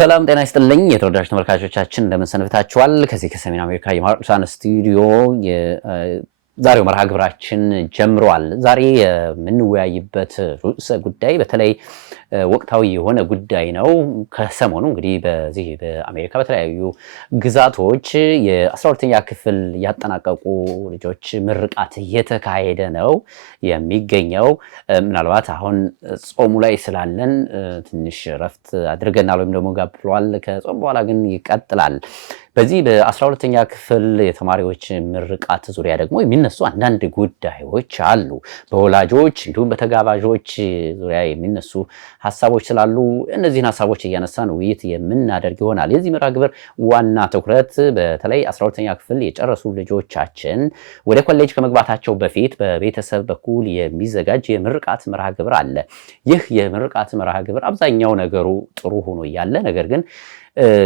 ሰላም ጤና ይስጥልኝ የተወዳጅ ተመልካቾቻችን እንደምን ሰንብታችኋል? ከዚህ ከሰሜን አሜሪካ የማርቅሳን ስቱዲዮ ዛሬው መርሃ ግብራችን ጀምሯል። ዛሬ የምንወያይበት ርዕሰ ጉዳይ በተለይ ወቅታዊ የሆነ ጉዳይ ነው። ከሰሞኑ እንግዲህ በዚህ በአሜሪካ በተለያዩ ግዛቶች የ12ኛ ክፍል ያጠናቀቁ ልጆች ምርቃት እየተካሄደ ነው የሚገኘው። ምናልባት አሁን ጾሙ ላይ ስላለን ትንሽ ረፍት አድርገናል ወይም ደግሞ ጋብ ብሏል። ከጾም በኋላ ግን ይቀጥላል። በዚህ በ12ኛ ክፍል የተማሪዎች ምርቃት ዙሪያ ደግሞ የሚነሱ አንዳንድ ጉዳዮች አሉ። በወላጆች እንዲሁም በተጋባዦች ዙሪያ የሚነሱ ሀሳቦች ስላሉ እነዚህን ሀሳቦች እያነሳን ውይይት የምናደርግ ይሆናል። የዚህ መርሃ ግብር ዋና ትኩረት በተለይ 12ኛ ክፍል የጨረሱ ልጆቻችን ወደ ኮሌጅ ከመግባታቸው በፊት በቤተሰብ በኩል የሚዘጋጅ የምርቃት መርሃ ግብር አለ። ይህ የምርቃት መርሃ ግብር አብዛኛው ነገሩ ጥሩ ሆኖ እያለ ነገር ግን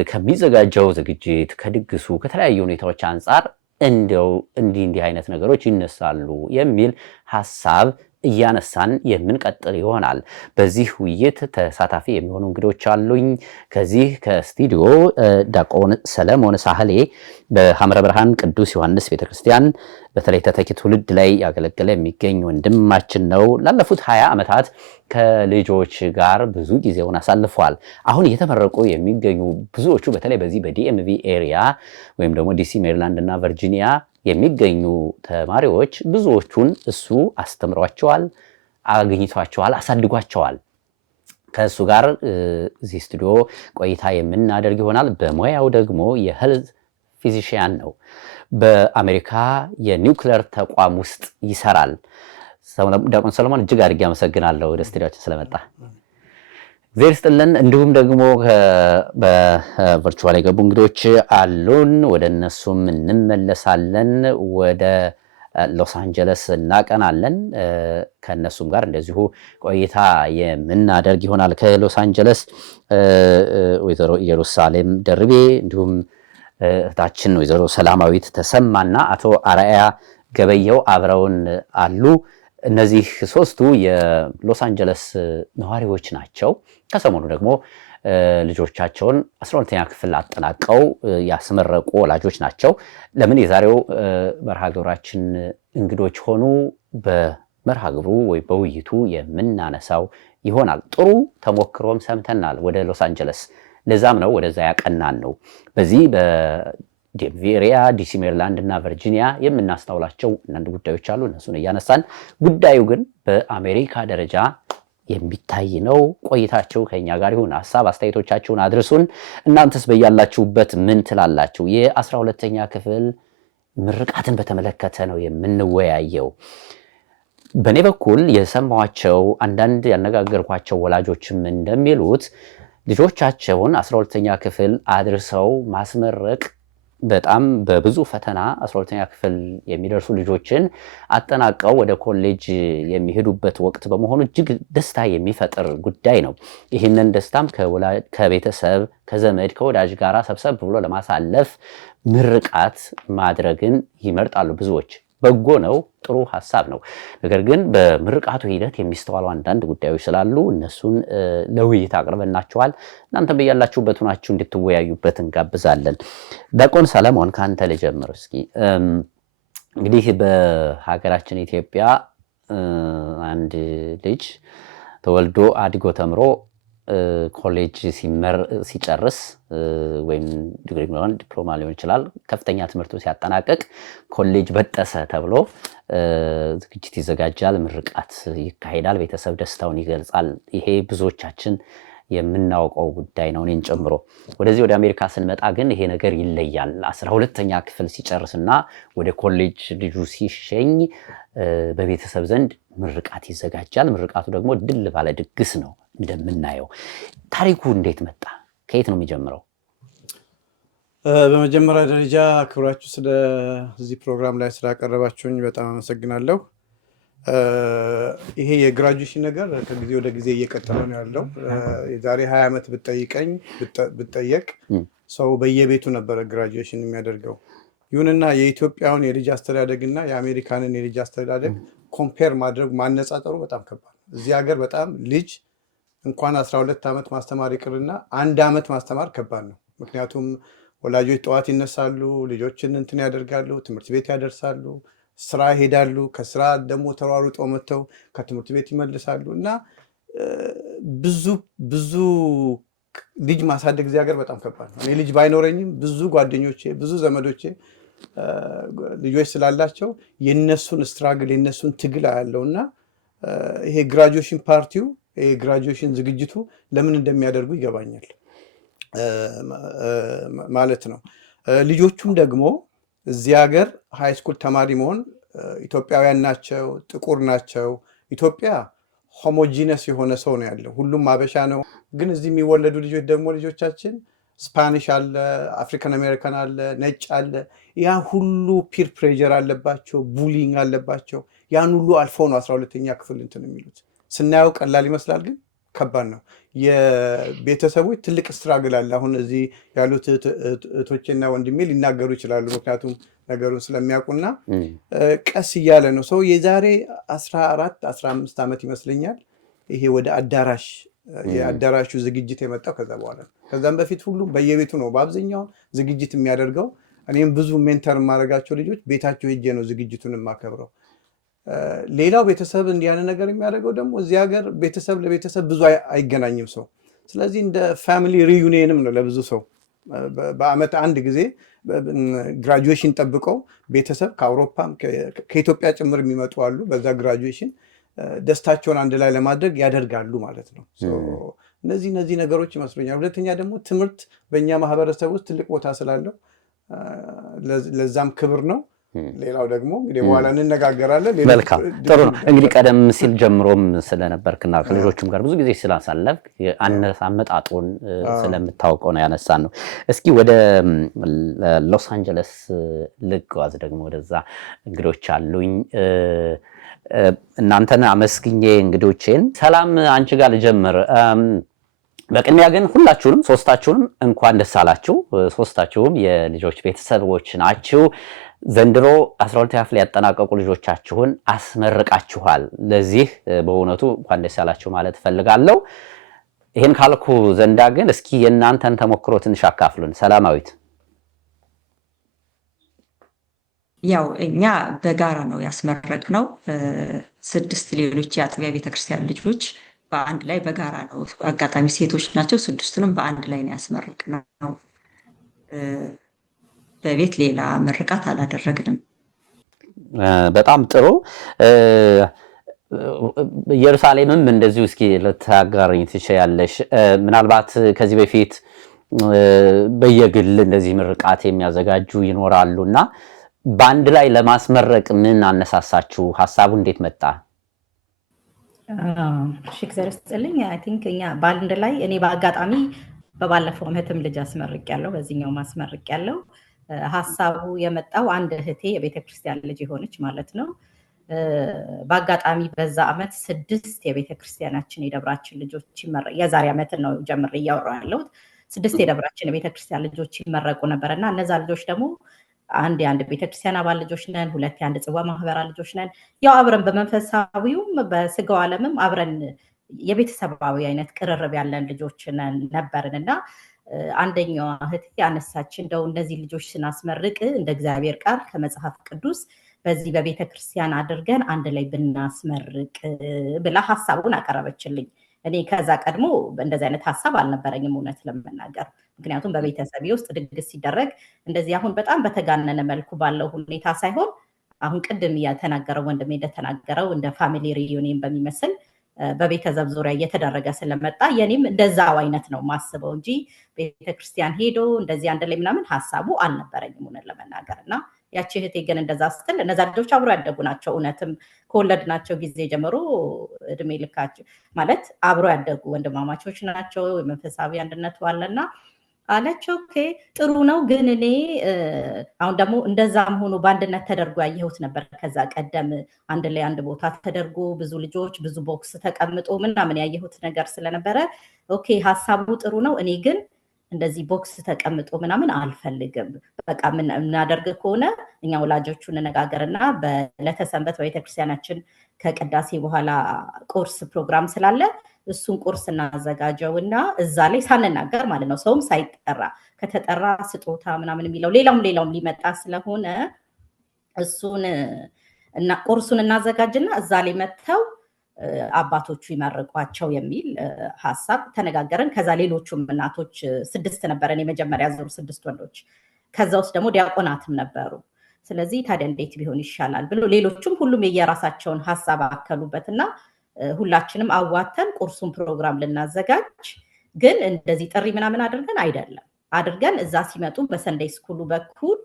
ከሚዘጋጀው ዝግጅት ከድግሱ ከተለያዩ ሁኔታዎች አንጻር እንደው እንዲህ አይነት ነገሮች ይነሳሉ የሚል ሐሳብ እያነሳን የምንቀጥል ይሆናል። በዚህ ውይይት ተሳታፊ የሚሆኑ እንግዶች አሉኝ። ከዚህ ከስቱዲዮ ዲያቆን ሰለሞን ሳህሌ በሐመረ ብርሃን ቅዱስ ዮሐንስ ቤተክርስቲያን በተለይ ተተኪ ትውልድ ላይ ያገለገለ የሚገኝ ወንድማችን ነው። ላለፉት 20 ዓመታት ከልጆች ጋር ብዙ ጊዜውን አሳልፏል። አሁን እየተመረቁ የሚገኙ ብዙዎቹ በተለይ በዚህ በዲኤምቪ ኤሪያ ወይም ደግሞ ዲሲ፣ ሜሪላንድ እና ቨርጂኒያ የሚገኙ ተማሪዎች ብዙዎቹን እሱ አስተምሯቸዋል፣ አግኝቷቸዋል፣ አሳድጓቸዋል። ከእሱ ጋር እዚህ ስቱዲዮ ቆይታ የምናደርግ ይሆናል። በሙያው ደግሞ የሄልዝ ፊዚሽያን ነው። በአሜሪካ የኒውክሌር ተቋም ውስጥ ይሰራል። ዲያቆን ሰለሞን እጅግ አድርጌ አመሰግናለሁ ወደ ስቱዲዮችን ስለመጣ። እግዚአብሔር ይስጥልን። እንዲሁም ደግሞ በቨርቹዋል የገቡ እንግዶች አሉን። ወደ እነሱም እንመለሳለን። ወደ ሎስ አንጀለስ እናቀናለን። ከእነሱም ጋር እንደዚሁ ቆይታ የምናደርግ ይሆናል። ከሎስ አንጀለስ ወይዘሮ ኢየሩሳሌም ደርቤ እንዲሁም እህታችን ወይዘሮ ሰላማዊት ተሰማና አቶ አርአያ ገበየው አብረውን አሉ። እነዚህ ሶስቱ የሎስ አንጀለስ ነዋሪዎች ናቸው። ከሰሞኑ ደግሞ ልጆቻቸውን 12ኛ ክፍል አጠናቀው ያስመረቁ ወላጆች ናቸው። ለምን የዛሬው መርሃ ግብራችን እንግዶች ሆኑ? በመርሃ ግብሩ ወይ በውይይቱ የምናነሳው ይሆናል። ጥሩ ተሞክሮም ሰምተናል ወደ ሎስ አንጀለስ። ለዛም ነው ወደዛ ያቀናን ነው። በዚህ በዲኤምቪ ኤሪያ ዲሲ፣ ሜሪላንድ እና ቨርጂኒያ የምናስተውላቸው አንዳንድ ጉዳዮች አሉ። እነሱን እያነሳን ጉዳዩ ግን በአሜሪካ ደረጃ የሚታይ ነው። ቆይታችሁ ከኛ ጋር ይሁን። ሀሳብ አስተያየቶቻችሁን አድርሱን። እናንተስ በያላችሁበት ምን ትላላችሁ? የ12ኛ ክፍል ምርቃትን በተመለከተ ነው የምንወያየው። በእኔ በኩል የሰማኋቸው አንዳንድ ያነጋገርኳቸው ወላጆችም እንደሚሉት ልጆቻቸውን 12ኛ ክፍል አድርሰው ማስመረቅ በጣም በብዙ ፈተና 12ኛ ክፍል የሚደርሱ ልጆችን አጠናቀው ወደ ኮሌጅ የሚሄዱበት ወቅት በመሆኑ እጅግ ደስታ የሚፈጥር ጉዳይ ነው። ይህንን ደስታም ከቤተሰብ ከዘመድ ከወዳጅ ጋር ሰብሰብ ብሎ ለማሳለፍ ምርቃት ማድረግን ይመርጣሉ ብዙዎች። በጎ ነው፣ ጥሩ ሐሳብ ነው። ነገር ግን በምርቃቱ ሂደት የሚስተዋሉ አንዳንድ ጉዳዮች ስላሉ እነሱን ለውይይት አቅርበናቸዋል። እናንተም በያላችሁበት ሆናችሁ እንድትወያዩበት እንጋብዛለን። ዲያቆን ሰለሞን ከአንተ ልጀምር እስኪ። እንግዲህ በሀገራችን ኢትዮጵያ አንድ ልጅ ተወልዶ አድጎ ተምሮ ኮሌጅ ሲጨርስ ወይም ዲግሪ ሊሆን ዲፕሎማ ሊሆን ይችላል፣ ከፍተኛ ትምህርቱ ሲያጠናቅቅ ኮሌጅ በጠሰ ተብሎ ዝግጅት ይዘጋጃል፣ ምርቃት ይካሄዳል፣ ቤተሰብ ደስታውን ይገልጻል። ይሄ ብዙዎቻችን የምናውቀው ጉዳይ ነው፣ እኔን ጨምሮ። ወደዚህ ወደ አሜሪካ ስንመጣ ግን ይሄ ነገር ይለያል። 12ኛ ክፍል ሲጨርስና ወደ ኮሌጅ ልጁ ሲሸኝ በቤተሰብ ዘንድ ምርቃት ይዘጋጃል። ምርቃቱ ደግሞ ድል ባለ ድግስ ነው እንደምናየው። ታሪኩ እንዴት መጣ? ከየት ነው የሚጀምረው? በመጀመሪያ ደረጃ ክብራችሁ ስለዚህ ፕሮግራም ላይ ስላቀረባችሁኝ በጣም አመሰግናለሁ። ይሄ የግራጁዌሽን ነገር ከጊዜ ወደ ጊዜ እየቀጠለ ነው ያለው። የዛሬ 20 ዓመት ብጠየቅ ሰው በየቤቱ ነበረ ግራጁዌሽን የሚያደርገው። ይሁንና የኢትዮጵያውን የልጅ አስተዳደግና የአሜሪካንን የልጅ አስተዳደግ ኮምፔር ማድረግ ማነጻጸሩ በጣም ከባድ ነው። እዚህ ሀገር በጣም ልጅ እንኳን 12 ዓመት ማስተማር ይቅርና 1 ዓመት ማስተማር ከባድ ነው። ምክንያቱም ወላጆች ጠዋት ይነሳሉ፣ ልጆችን እንትን ያደርጋሉ፣ ትምህርት ቤት ያደርሳሉ፣ ስራ ይሄዳሉ፣ ከስራ ደግሞ ተሯሩጠው መጥተው ከትምህርት ቤት ይመልሳሉ እና ብዙ ብዙ ልጅ ማሳደግ እዚህ ሀገር በጣም ከባድ ነው። እኔ ልጅ ባይኖረኝም ብዙ ጓደኞቼ ብዙ ዘመዶቼ ልጆች ስላላቸው የነሱን ስትራግል የነሱን ትግል ያለው እና ይሄ ግራጁዌሽን ፓርቲው ይሄ ግራጁዌሽን ዝግጅቱ ለምን እንደሚያደርጉ ይገባኛል ማለት ነው። ልጆቹም ደግሞ እዚህ ሀገር ሃይ ስኩል ተማሪ መሆን ኢትዮጵያውያን ናቸው፣ ጥቁር ናቸው። ኢትዮጵያ ሆሞጂነስ የሆነ ሰው ነው ያለው፣ ሁሉም አበሻ ነው። ግን እዚህ የሚወለዱ ልጆች ደግሞ ልጆቻችን ስፓኒሽ አለ፣ አፍሪካን አሜሪካን አለ፣ ነጭ አለ። ያ ሁሉ ፒር ፕሬዠር አለባቸው፣ ቡሊንግ አለባቸው። ያን ሁሉ አልፈው ነው 12ኛ ክፍል እንትን የሚሉት። ስናየው ቀላል ይመስላል፣ ግን ከባድ ነው። የቤተሰቦች ትልቅ ስትራግል አለ። አሁን እዚህ ያሉት እህቶቼና ወንድሜ ሊናገሩ ይችላሉ፣ ምክንያቱም ነገሩን ስለሚያውቁና ቀስ እያለ ነው ሰው የዛሬ 14-15 ዓመት ይመስለኛል ይሄ ወደ አዳራሽ የአዳራሹ ዝግጅት የመጣው ከዛ በኋላ ነው። ከዛም በፊት ሁሉም በየቤቱ ነው በአብዛኛው ዝግጅት የሚያደርገው። እኔም ብዙ ሜንተር የማደርጋቸው ልጆች ቤታቸው ሄጄ ነው ዝግጅቱን የማከብረው። ሌላው ቤተሰብ እንዲያን ነገር የሚያደርገው ደግሞ እዚህ ሀገር ቤተሰብ ለቤተሰብ ብዙ አይገናኝም ሰው። ስለዚህ እንደ ፋሚሊ ሪዩኒየንም ነው ለብዙ ሰው። በአመት አንድ ጊዜ ግራጁዌሽን ጠብቀው ቤተሰብ ከአውሮፓም ከኢትዮጵያ ጭምር የሚመጡ አሉ። በዛ ግራጁዌሽን ደስታቸውን አንድ ላይ ለማድረግ ያደርጋሉ ማለት ነው። እነዚህ ነገሮች ይመስሉኛል። ሁለተኛ ደግሞ ትምህርት በእኛ ማህበረሰብ ውስጥ ትልቅ ቦታ ስላለው ለዛም ክብር ነው። ሌላው ደግሞ እንግዲህ በኋላ እንነጋገራለን። መልካም ጥሩ ነው። እንግዲህ ቀደም ሲል ጀምሮም ስለነበርክና ከልጆቹም ጋር ብዙ ጊዜ ስላሳለፍ አመጣጡን ስለምታውቀው ነው ያነሳን ነው። እስኪ ወደ ሎስ አንጀለስ ልጓዝ ደግሞ ወደዛ እንግዶች አሉኝ። እናንተን አመስግኜ እንግዶቼን ሰላም አንቺ ጋር ልጀምር። በቅድሚያ ግን ሁላችሁንም ሶስታችሁንም እንኳን ደስ አላችሁ። ሶስታችሁም የልጆች ቤተሰቦች ናችሁ። ዘንድሮ 12ኛ ክፍል ያጠናቀቁ ልጆቻችሁን አስመርቃችኋል። ለዚህ በእውነቱ እንኳን ደስ ያላችሁ ማለት ፈልጋለሁ። ይሄን ካልኩ ዘንዳ ግን እስኪ የእናንተን ተሞክሮ ትንሽ አካፍሉን። ሰላማዊት። ያው እኛ በጋራ ነው ያስመረቅነው። 6 ሌሎች የአጥቢያ ቤተክርስቲያን ልጆች በአንድ ላይ በጋራ ነው። አጋጣሚ ሴቶች ናቸው። 6ቱንም በአንድ ላይ ነው ያስመረቅነው። በቤት ሌላ ምርቃት አላደረግንም። በጣም ጥሩ። ኢየሩሳሌምም እንደዚሁ እስኪ ልታጋሪኝ ትችያለሽ? ምናልባት ከዚህ በፊት በየግል እንደዚህ ምርቃት የሚያዘጋጁ ይኖራሉና በአንድ ላይ ለማስመረቅ ምን አነሳሳችሁ? ሀሳቡ እንዴት መጣ? እሺ እግዚአብሔር ይስጥልኝ። አይ ቲንክ እኛ በአንድ ላይ እኔ በአጋጣሚ በባለፈው ዓመትም ልጅ አስመርቄያለሁ፣ በዚህኛው ማስመርቄያለሁ። ሀሳቡ የመጣው አንድ እህቴ የቤተክርስቲያን ልጅ የሆነች ማለት ነው። በአጋጣሚ በዛ ዓመት 6 የቤተክርስቲያናችን የደብራችን ልጆች የዛሬ ዓመትን ነው ጀምሬ እያወራሁ ያለሁት። 6 የደብራችን የቤተክርስቲያን ልጆች ይመረቁ ነበርና እነዛ ልጆች ደግሞ አንድ ቤተክርስቲያን አባል ልጆች ነን፣ 2 የአንድ ጽዋ ማህበራ ልጆች ነን። ያው አብረን በመንፈሳዊውም በስጋው ዓለምም አብረን የቤተሰባዊ አይነት ቅርርብ ያለን ልጆች ነበርንና አንደኛዋ እህቴ ያነሳች እንደው እነዚህ ልጆች ስናስመርቅ እንደ እግዚአብሔር ቃል ከመጽሐፍ ቅዱስ በዚህ በቤተክርስቲያን አድርገን አንድ ላይ ብናስመርቅ ብላ ሐሳቡን አቀረበችልኝ። እኔ ከዛ ቀድሞ እንደዚህ አይነት ሐሳብ አልነበረኝም እውነት ለመናገር። ምክንያቱም በቤተሰቤ ውስጥ ድግስ ሲደረግ እንደዚህ አሁን በጣም በተጋነነ መልኩ ባለው ሁኔታ ሳይሆን አሁን ቅድም የተናገረው ወንድሜ እንደተናገረው እንደ ፋሚሊ ሪዩኒየን በሚመስል በቤተሰብ ዙሪያ እየተደረገ ስለመጣ የኔም እንደዛው አይነት ነው ማስበው እንጂ ቤተክርስቲያን ሄዶ እንደዚህ አንድ ላይ ምናምን ሐሳቡ አልነበረኝም እውነት ለመናገር። እና ያቺ እህቴ ግን እንደዛ ስትል እነዛ ልጆች አብሮ ያደጉ ናቸው። እውነትም ከወለድናቸው ጊዜ ጀምሮ እድሜ ልካቸው ማለት አብሮ ያደጉ ወንድማማቾች ናቸው። የመንፈሳዊ አንድነቱ አለና አለች። ኦኬ ጥሩ ነው። ግን እኔ አሁን ደግሞ እንደዛም ሆኖ በአንድነት ተደርጎ ያየሁት ነበር። ከዛ ቀደም አንድ ላይ አንድ ቦታ ተደርጎ ብዙ ልጆች ብዙ ቦክስ ተቀምጦ ምናምን ያየሁት ነገር ስለነበረ ኦኬ ሐሳቡ ጥሩ ነው። እኔ ግን እንደዚህ ቦክስ ተቀምጦ ምናምን አልፈልግም። በቃ ምናደርግ ከሆነ እኛ ወላጆቹ እንነጋገርና በለተሰንበት በቤተክርስቲያናችን ከቅዳሴ በኋላ ቁርስ ፕሮግራም ስላለ እሱን ቁርስ እናዘጋጀውና እዛ ላይ ሳንናገር ማለት ነው፣ ሰውም ሳይጠራ ከተጠራ ስጦታ ምናምን የሚለው ሌላውም ሊመጣ ስለሆነ እሱን እና ቁርሱን እናዘጋጅና እዛ ላይ መጥተው አባቶቹ ይመርቋቸው የሚል ሀሳብ ተነጋገርን። ከዛ ሌሎቹም እናቶች 6 ነበረን የመጀመሪያ ዙር 6 ወንዶች፣ ከዛ ውስጥ ደግሞ ዲያቆናትም ነበሩ። ስለዚህ ታዲያ እንዴት ቢሆን ይሻላል ብሎ ሌሎቹም ሁሉም የየራሳቸውን ሀሳብ አከሉበትና ሁላችንም አዋተን ቁርሱን ፕሮግራም ልናዘጋጅ፣ ግን እንደዚህ ጥሪ ምናምን አድርገን አይደለም አድርገን እዛ ሲመጡ በሰንደይ ስኩሉ በኩል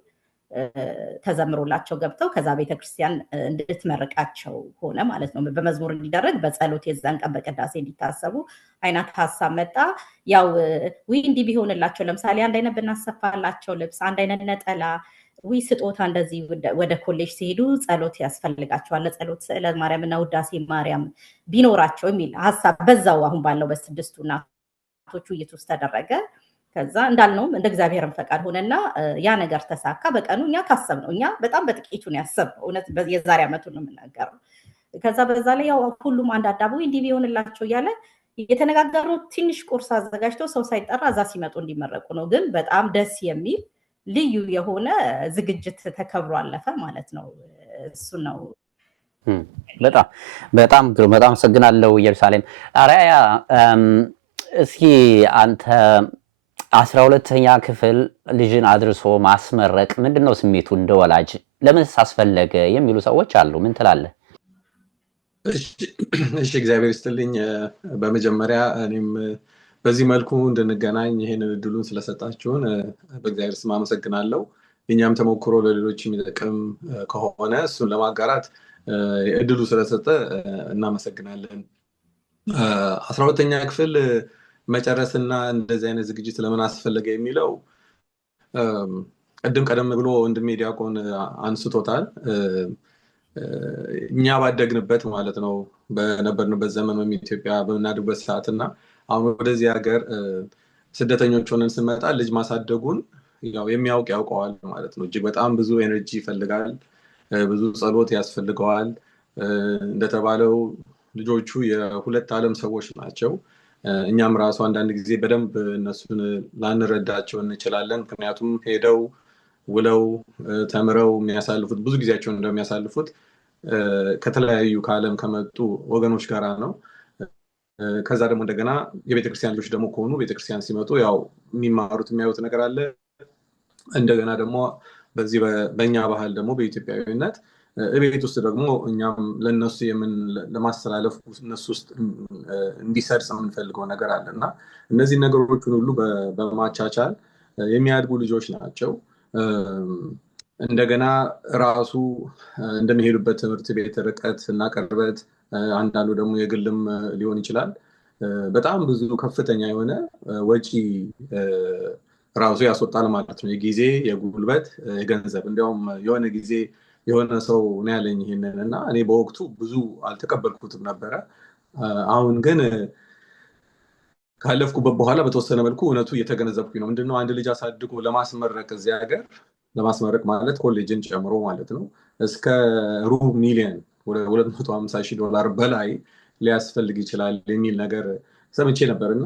ተዘምሮላቸው ገብተው ከዛ ቤተክርስቲያን እንድትመርቃቸው ሆነ ማለት ነው። በመዝሙር እንዲደረግ በጸሎት የዛን ቀን በቅዳሴ እንዲታሰቡ አይነት ሀሳብ መጣ። ያው እንዲህ ቢሆንላቸው ለምሳሌ አንድ አይነት ብናሰፋላቸው ልብስ፣ አንድ አይነት ነጠላ፣ ስጦታ እንደዚህ ወደ ኮሌጅ ሲሄዱ ጸሎት ያስፈልጋቸዋል፣ ለጸሎት ስዕለ ማርያም እና ውዳሴ ማርያም ቢኖራቸው የሚል ሀሳብ በዛው አሁን ባለው በ6ቱ እናቶች ውይይት ውስጥ ተደረገ። ከዛ እንዳልነውም እንደ እግዚአብሔርን ፈቃድ ሆነና ያ ነገር ተሳካ። በቀኑ እኛ ካሰብነው እኛ በጣም በጥቂቱን ያሰብነው እውነት የዛሬ ዓመቱን ነው የምናገረው። ከዛ በዛ ላይ ያው ሁሉም አንድ አዳቡ እንዲህ ቢሆንላቸው እያለ የተነጋገርነው ትንሽ ቁርስ አዘጋጅተው ሰው ሳይጠራ እዛ ሲመጡ እንዲመረቁ ነው። ግን በጣም ደስ የሚል ልዩ የሆነ ዝግጅት ተከብሮ አለፈ ማለት ነው። እሱ ነው። በጣም ግሩም። በጣም አመሰግናለሁ ኢየሩሳሌም። አርአያ እስኪ አንተ 12ኛ ክፍል ልጅን አድርሶ ማስመረቅ ምንድነው ስሜቱ እንደ ወላጅ? ለምንስ አስፈለገ የሚሉ ሰዎች አሉ። ምን ትላለህ? እሺ እግዚአብሔር ይስጥልኝ። በመጀመሪያ እኔም በዚህ መልኩ እንድንገናኝ ይሄን እድሉን ስለሰጣችሁን በእግዚአብሔር ስም አመሰግናለሁ። እኛም ተሞክሮ ለሌሎች የሚጠቅም ከሆነ እሱን ለማጋራት እድሉ ስለሰጠ እናመሰግናለን። 12ኛ ክፍል መጨረስና እንደዚህ አይነት ዝግጅት ለምን አስፈለገ የሚለው ቀደም ብሎ ወንድሜ ዲያቆን አንስቶታል። እኛ ባደግንበት ማለት ነው በነበርንበት ዘመን ኢትዮጵያ በምናድግበት ሰዓትና አሁን ወደዚህ ሀገር ስደተኞች ሆነን ስንመጣ ልጅ ማሳደጉን ያው የሚያውቅ ያውቀዋል ማለት ነው። እጅግ በጣም ብዙ ኤነርጂ ይፈልጋል፣ ብዙ ጸሎት ያስፈልገዋል። እንደተባለው ልጆቹ የሁለት ዓለም ሰዎች ናቸው። እኛም ራሱ አንዳንድ ጊዜ በደንብ እነሱን ላንረዳቸው እንችላለን። ምክንያቱም ሄደው ውለው ተምረው የሚያሳልፉት ብዙ ጊዜያቸውን እንደሚያሳልፉት ከተለያዩ ከዓለም ከመጡ ወገኖች ጋራ ነው። ከዛ ደግሞ እንደገና የቤተክርስቲያን ልጆች ደግሞ ከሆኑ ቤተክርስቲያን ሲመጡ ያው የሚማሩት የሚያዩት ነገር አለ። እንደገና ደግሞ በዚህ በእኛ ባህል ደግሞ በኢትዮጵያዊነት ቤት ውስጥ ደግሞ እኛም ለነሱ ለማስተላለፍ እነሱ ውስጥ እንዲሰርጽ የምንፈልገው ነገር አለ እና እነዚህ ነገሮችን ሁሉ በማቻቻል የሚያድጉ ልጆች ናቸው። እንደገና ራሱ እንደሚሄዱበት ትምህርት ቤት ርቀት እና ቅርበት፣ አንዳንዱ ደግሞ የግልም ሊሆን ይችላል። በጣም ብዙ ከፍተኛ የሆነ ወጪ ራሱ ያስወጣል ማለት ነው። የጊዜ፣ የጉልበት፣ የገንዘብ። እንዲያውም የሆነ ጊዜ የሆነ ሰው ነው ያለኝ ይሄንን እና እኔ በወቅቱ ብዙ አልተቀበልኩትም ነበረ። አሁን ግን ካለፍኩበት በኋላ በተወሰነ መልኩ እውነቱ እየተገነዘብኩኝ ነው። ምንድነው አንድ ልጅ አሳድጎ ለማስመረቅ እዚህ ሀገር ለማስመረቅ ማለት ኮሌጅን ጨምሮ ማለት ነው እስከ $500,000 $250,000 በላይ ሊያስፈልግ ይችላል የሚል ነገር ሰምቼ ነበር እና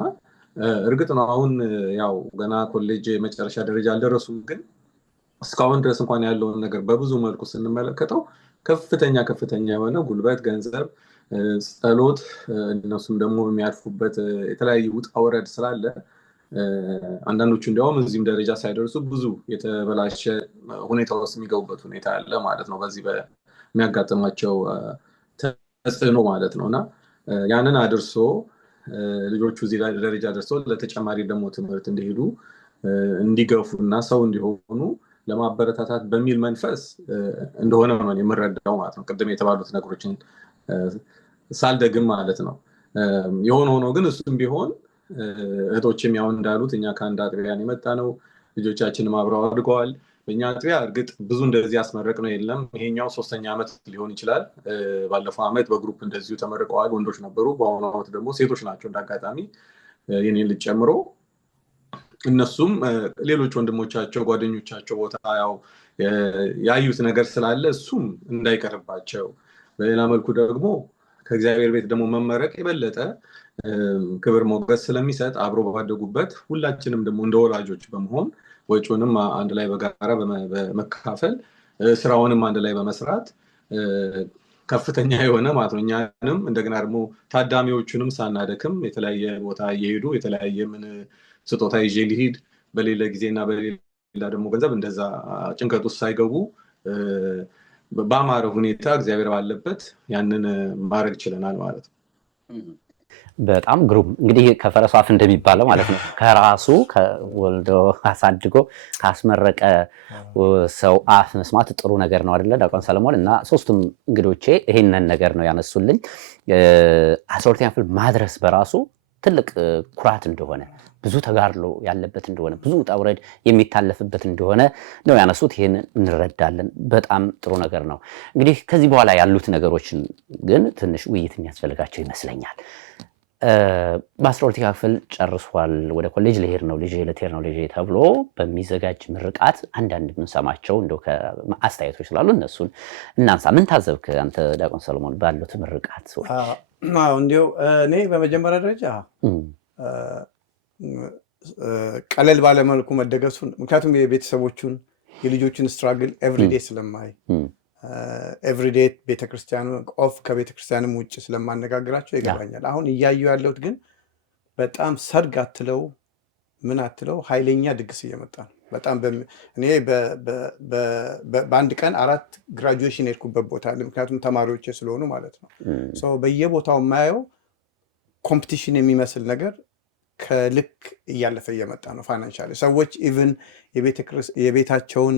እርግጥ ነው አሁን ያው ገና ኮሌጅ መጨረሻ ደረጃ አልደረሱም። ግን እስካሁን ድረስ እንኳን ያለውን ነገር በብዙ መልኩ ስንመለከተው ከፍተኛ የሆነ ጉልበት፣ ገንዘብ፣ ጸሎት፣ እነሱም ደግሞ የሚያልፉበት የተለያዩ ውጣ ውረድ ስላለ አንዳንዶቹ እንዲያውም እዚህም ደረጃ ሳይደርሱ ብዙ የተበላሸ ሁኔታ ውስጥ የሚገቡበት ሁኔታ አለ ማለት ነው። በዚህ በሚያጋጥማቸው ተጽዕኖ ማለት ነው እና ያንን አድርሶ ልጆቹ እዚህ ደረጃ ደርሰው ለተጨማሪ ደግሞ ትምህርት እንዲሄዱ እንዲገፉ እና ሰው እንዲሆኑ ለማበረታታት በሚል መንፈስ እንደሆነ ነው የምረዳው ማለት ነው። ቅድም የተባሉት ነገሮችን ሳልደግም ማለት ነው። የሆነ ሆኖ ግን እሱም ቢሆን እህቶችም ያው እንዳሉት እኛ ከአንድ አጥቢያን የመጣ ነው። ልጆቻችንም አብረው አድገዋል። በእኛ አጥቢያ እርግጥ ብዙ እንደዚህ ያስመረቅ ነው የለም። ይሄኛው 3ኛ ዓመት ሊሆን ይችላል። ባለፈው ዓመት በግሩፕ እንደዚሁ ተመርቀዋል፣ ወንዶች ነበሩ። በአሁኑ ዓመት ደግሞ ሴቶች ናቸው እንዳጋጣሚ የኔን ልጅ ጨምሮ እነሱም ሌሎች ወንድሞቻቸው ጓደኞቻቸው ቦታ ያው ያዩት ነገር ስላለ እሱም እንዳይቀርባቸው፣ በሌላ መልኩ ደግሞ ከእግዚአብሔር ቤት ደግሞ መመረቅ የበለጠ ክብር ሞገስ ስለሚሰጥ አብሮ ባደጉበት ሁላችንም ደግሞ እንደ ወላጆች በመሆን ወጪውንም አንድ ላይ በጋራ በመካፈል ስራውንም አንድ ላይ በመስራት ከፍተኛ የሆነ ማለት ነው እኛንም እንደገና ደግሞ ታዳሚዎቹንም ሳናደክም የተለያየ ቦታ እየሄዱ የተለያየ ምን ስጦታ ይዤ ሊሄድ በሌላ ጊዜና በሌላ ደግሞ ገንዘብ እንደዛ ጭንቀት ውስጥ ሳይገቡ በአማረ ሁኔታ እግዚአብሔር ባለበት ያንን ማድረግ ችለናል ማለት ነው። በጣም ግሩም። እንግዲህ ከፈረሱ አፍ እንደሚባለው ማለት ነው ከራሱ ወልዶ አሳድጎ ካስመረቀ ሰው አፍ መስማት ጥሩ ነገር ነው አይደለ ዲያቆን ሰለሞን? እና ሶስቱም እንግዶቼ ይሄንን ነገር ነው ያነሱልኝ። 12ኛ ክፍል ማድረስ በራሱ ትልቅ ኩራት እንደሆነ፣ ብዙ ተጋድሎ ያለበት እንደሆነ፣ ብዙ ውጣ ውረድ የሚታለፍበት እንደሆነ ነው ያነሱት። ይሄን እንረዳለን። በጣም ጥሩ ነገር ነው። እንግዲህ ከዚህ በኋላ ያሉት ነገሮችን ግን ትንሽ ውይይት የሚያስፈልጋቸው ይመስለኛል። በ12ኛ ክፍል ጨርሷል። ወደ ኮሌጅ ልሄድ ነው ልጄ ተብሎ በሚዘጋጅ ምርቃት አንዳንድ የምንሰማቸው እንደው አስተያየቶች ስላሉ እነሱን እናንሳ። ምን ታዘብክ አንተ ዲያቆን ሰለሞን ባሉት ምርቃት? እንዲያው እኔ በመጀመሪያ ደረጃ ቀለል ባለመልኩ መደገሱን፣ ምክንያቱም የቤተሰቦቹን የልጆቹን ስትራግል ኤቭሪዴ ስለማይ ኤቭሪዴ ቤተክርስቲያኑ ኦፍ ከቤተክርስቲያንም ውጭ ስለማነጋግራቸው ይገባኛል። አሁን እያዩ ያለሁት ግን በጣም ሰርግ አትለው ምን አትለው ኃይለኛ ድግስ እየመጣ ነው። በጣም እኔ በአንድ ቀን 4 ግራጁዌሽን የሄድኩበት ቦታ አለ። ምክንያቱም ተማሪዎች ስለሆኑ ማለት ነው። በየቦታው የማየው ኮምፒቲሽን የሚመስል ነገር ከልክ እያለፈ እየመጣ ነው። ፋይናንሻሊ ሰዎች ኢቭን የቤታቸውን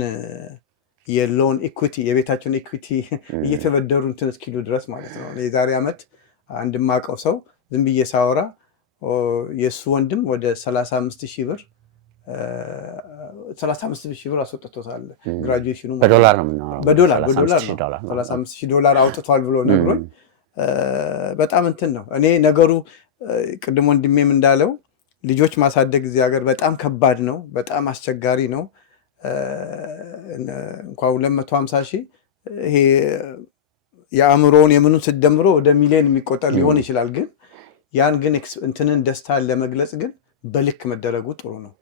የሎን ኢኩዊቲ የቤታቸውን ኢኩዊቲ እየተበደሩ እንትን እስኪሉ ድረስ ማለት ነው። የዛሬ ዓመት አንድ ማቀው ሰው ዝም ብዬ ሳወራ የእሱ ወንድም ወደ 35,000 ብር 35,000 ብር አስወጥቶታል። ግራጁዌሽኑ በዶላር ነው የምናወራው። በዶላር 35,000 ዶላር አውጥቷል ብሎ ነግሮኝ በጣም እንትን ነው። እኔ ነገሩ ቅድም ወንድሜም እንዳለው ልጆች ማሳደግ እዚህ ሀገር በጣም ከባድ ነው፣ በጣም አስቸጋሪ ነው። እንኳን 250,000 ይሄ የአእምሮውን የምኑን ስትደምሮ ወደ ሚሊዮን የሚቆጠር ሊሆን ይችላል። ግን ያን ግን እንትንን ደስታን ለመግለጽ ግን በልክ መደረጉ ጥሩ ነው።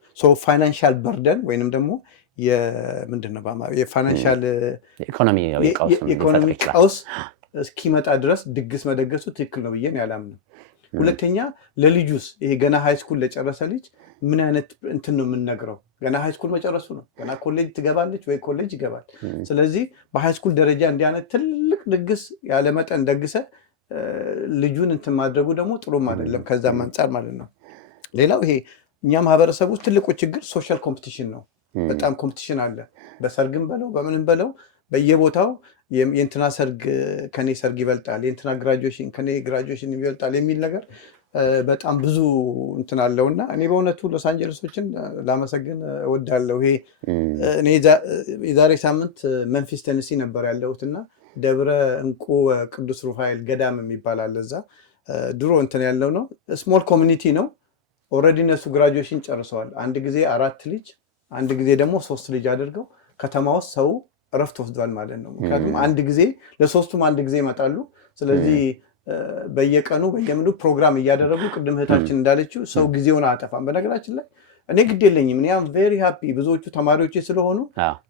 ፋይናንሻል በርደን ወይንም ደግሞ ምንድነው የፋይናንሻል ኢኮኖሚ ቀውስ እስኪመጣ ድረስ ድግስ መደገሱ ትክክል ነው ብዬ ያላምንም። ሁለተኛ ለልጁስ ይሄ ገና ሃይስኩል ለጨረሰ ልጅ ምን አይነት እንትን ነው የምንነግረው? ገና ሃይስኩል መጨረሱ ነው። ገና ኮሌጅ ትገባለች ወይ ኮሌጅ ይገባል። ስለዚህ በሃይስኩል ደረጃ እንዲህ አይነት ትልቅ ድግስ ያለመጠን ደግሰ ልጁን እንትን ማድረጉ ደግሞ ጥሩም አይደለም። ከዛም አንጻር ማለት ነው። ሌላው ይሄ እኛ ማህበረሰብ ውስጥ ትልቁ ችግር ሶሻል ኮምፒቲሽን ነው። በጣም ኮምፒቲሽን አለ። በሰርግም በለው በምንም በለው በየቦታው የእንትና ሰርግ ከኔ ሰርግ ይበልጣል፣ የእንትና ግራጁዌሽን ከኔ ግራጁዌሽን ይበልጣል የሚል ነገር በጣም ብዙ እንትን አለውና እኔ በእውነቱ ሎስ አንጀለሶችን ላመሰግን እወዳለሁ። ይሄ እኔ የዛሬ ሳምንት መንፊስ ቴነሲ ነበር ያለሁትና ደብረ እንቁ ቅዱስ ሩፋኤል ገዳም የሚባል አለ። እዛ ድሮ እንትን ያለው ነው። ስሞል ኮሚኒቲ ነው። ኦልሬዲ እነሱ ግራጁዌሽን ጨርሰዋል። አንድ ጊዜ 4 ልጅ አንድ ጊዜ ደግሞ 3 ልጅ አድርገው ከተማ ውስጥ ሰው እረፍት ወስዷል ማለት ነው። ምክንያቱም አንድ ጊዜ ለሶስቱም አንድ ጊዜ ይመጣሉ። ስለዚህ በየቀኑ በየምኑ ፕሮግራም እያደረጉ ቅድም እህታችን እንዳለችው ሰው ጊዜውን አያጠፋም። በነገራችን ላይ እኔ ግድ የለኝም። እኔ አም ቬሪ ሃፒ ብዙዎቹ ተማሪዎች ስለሆኑ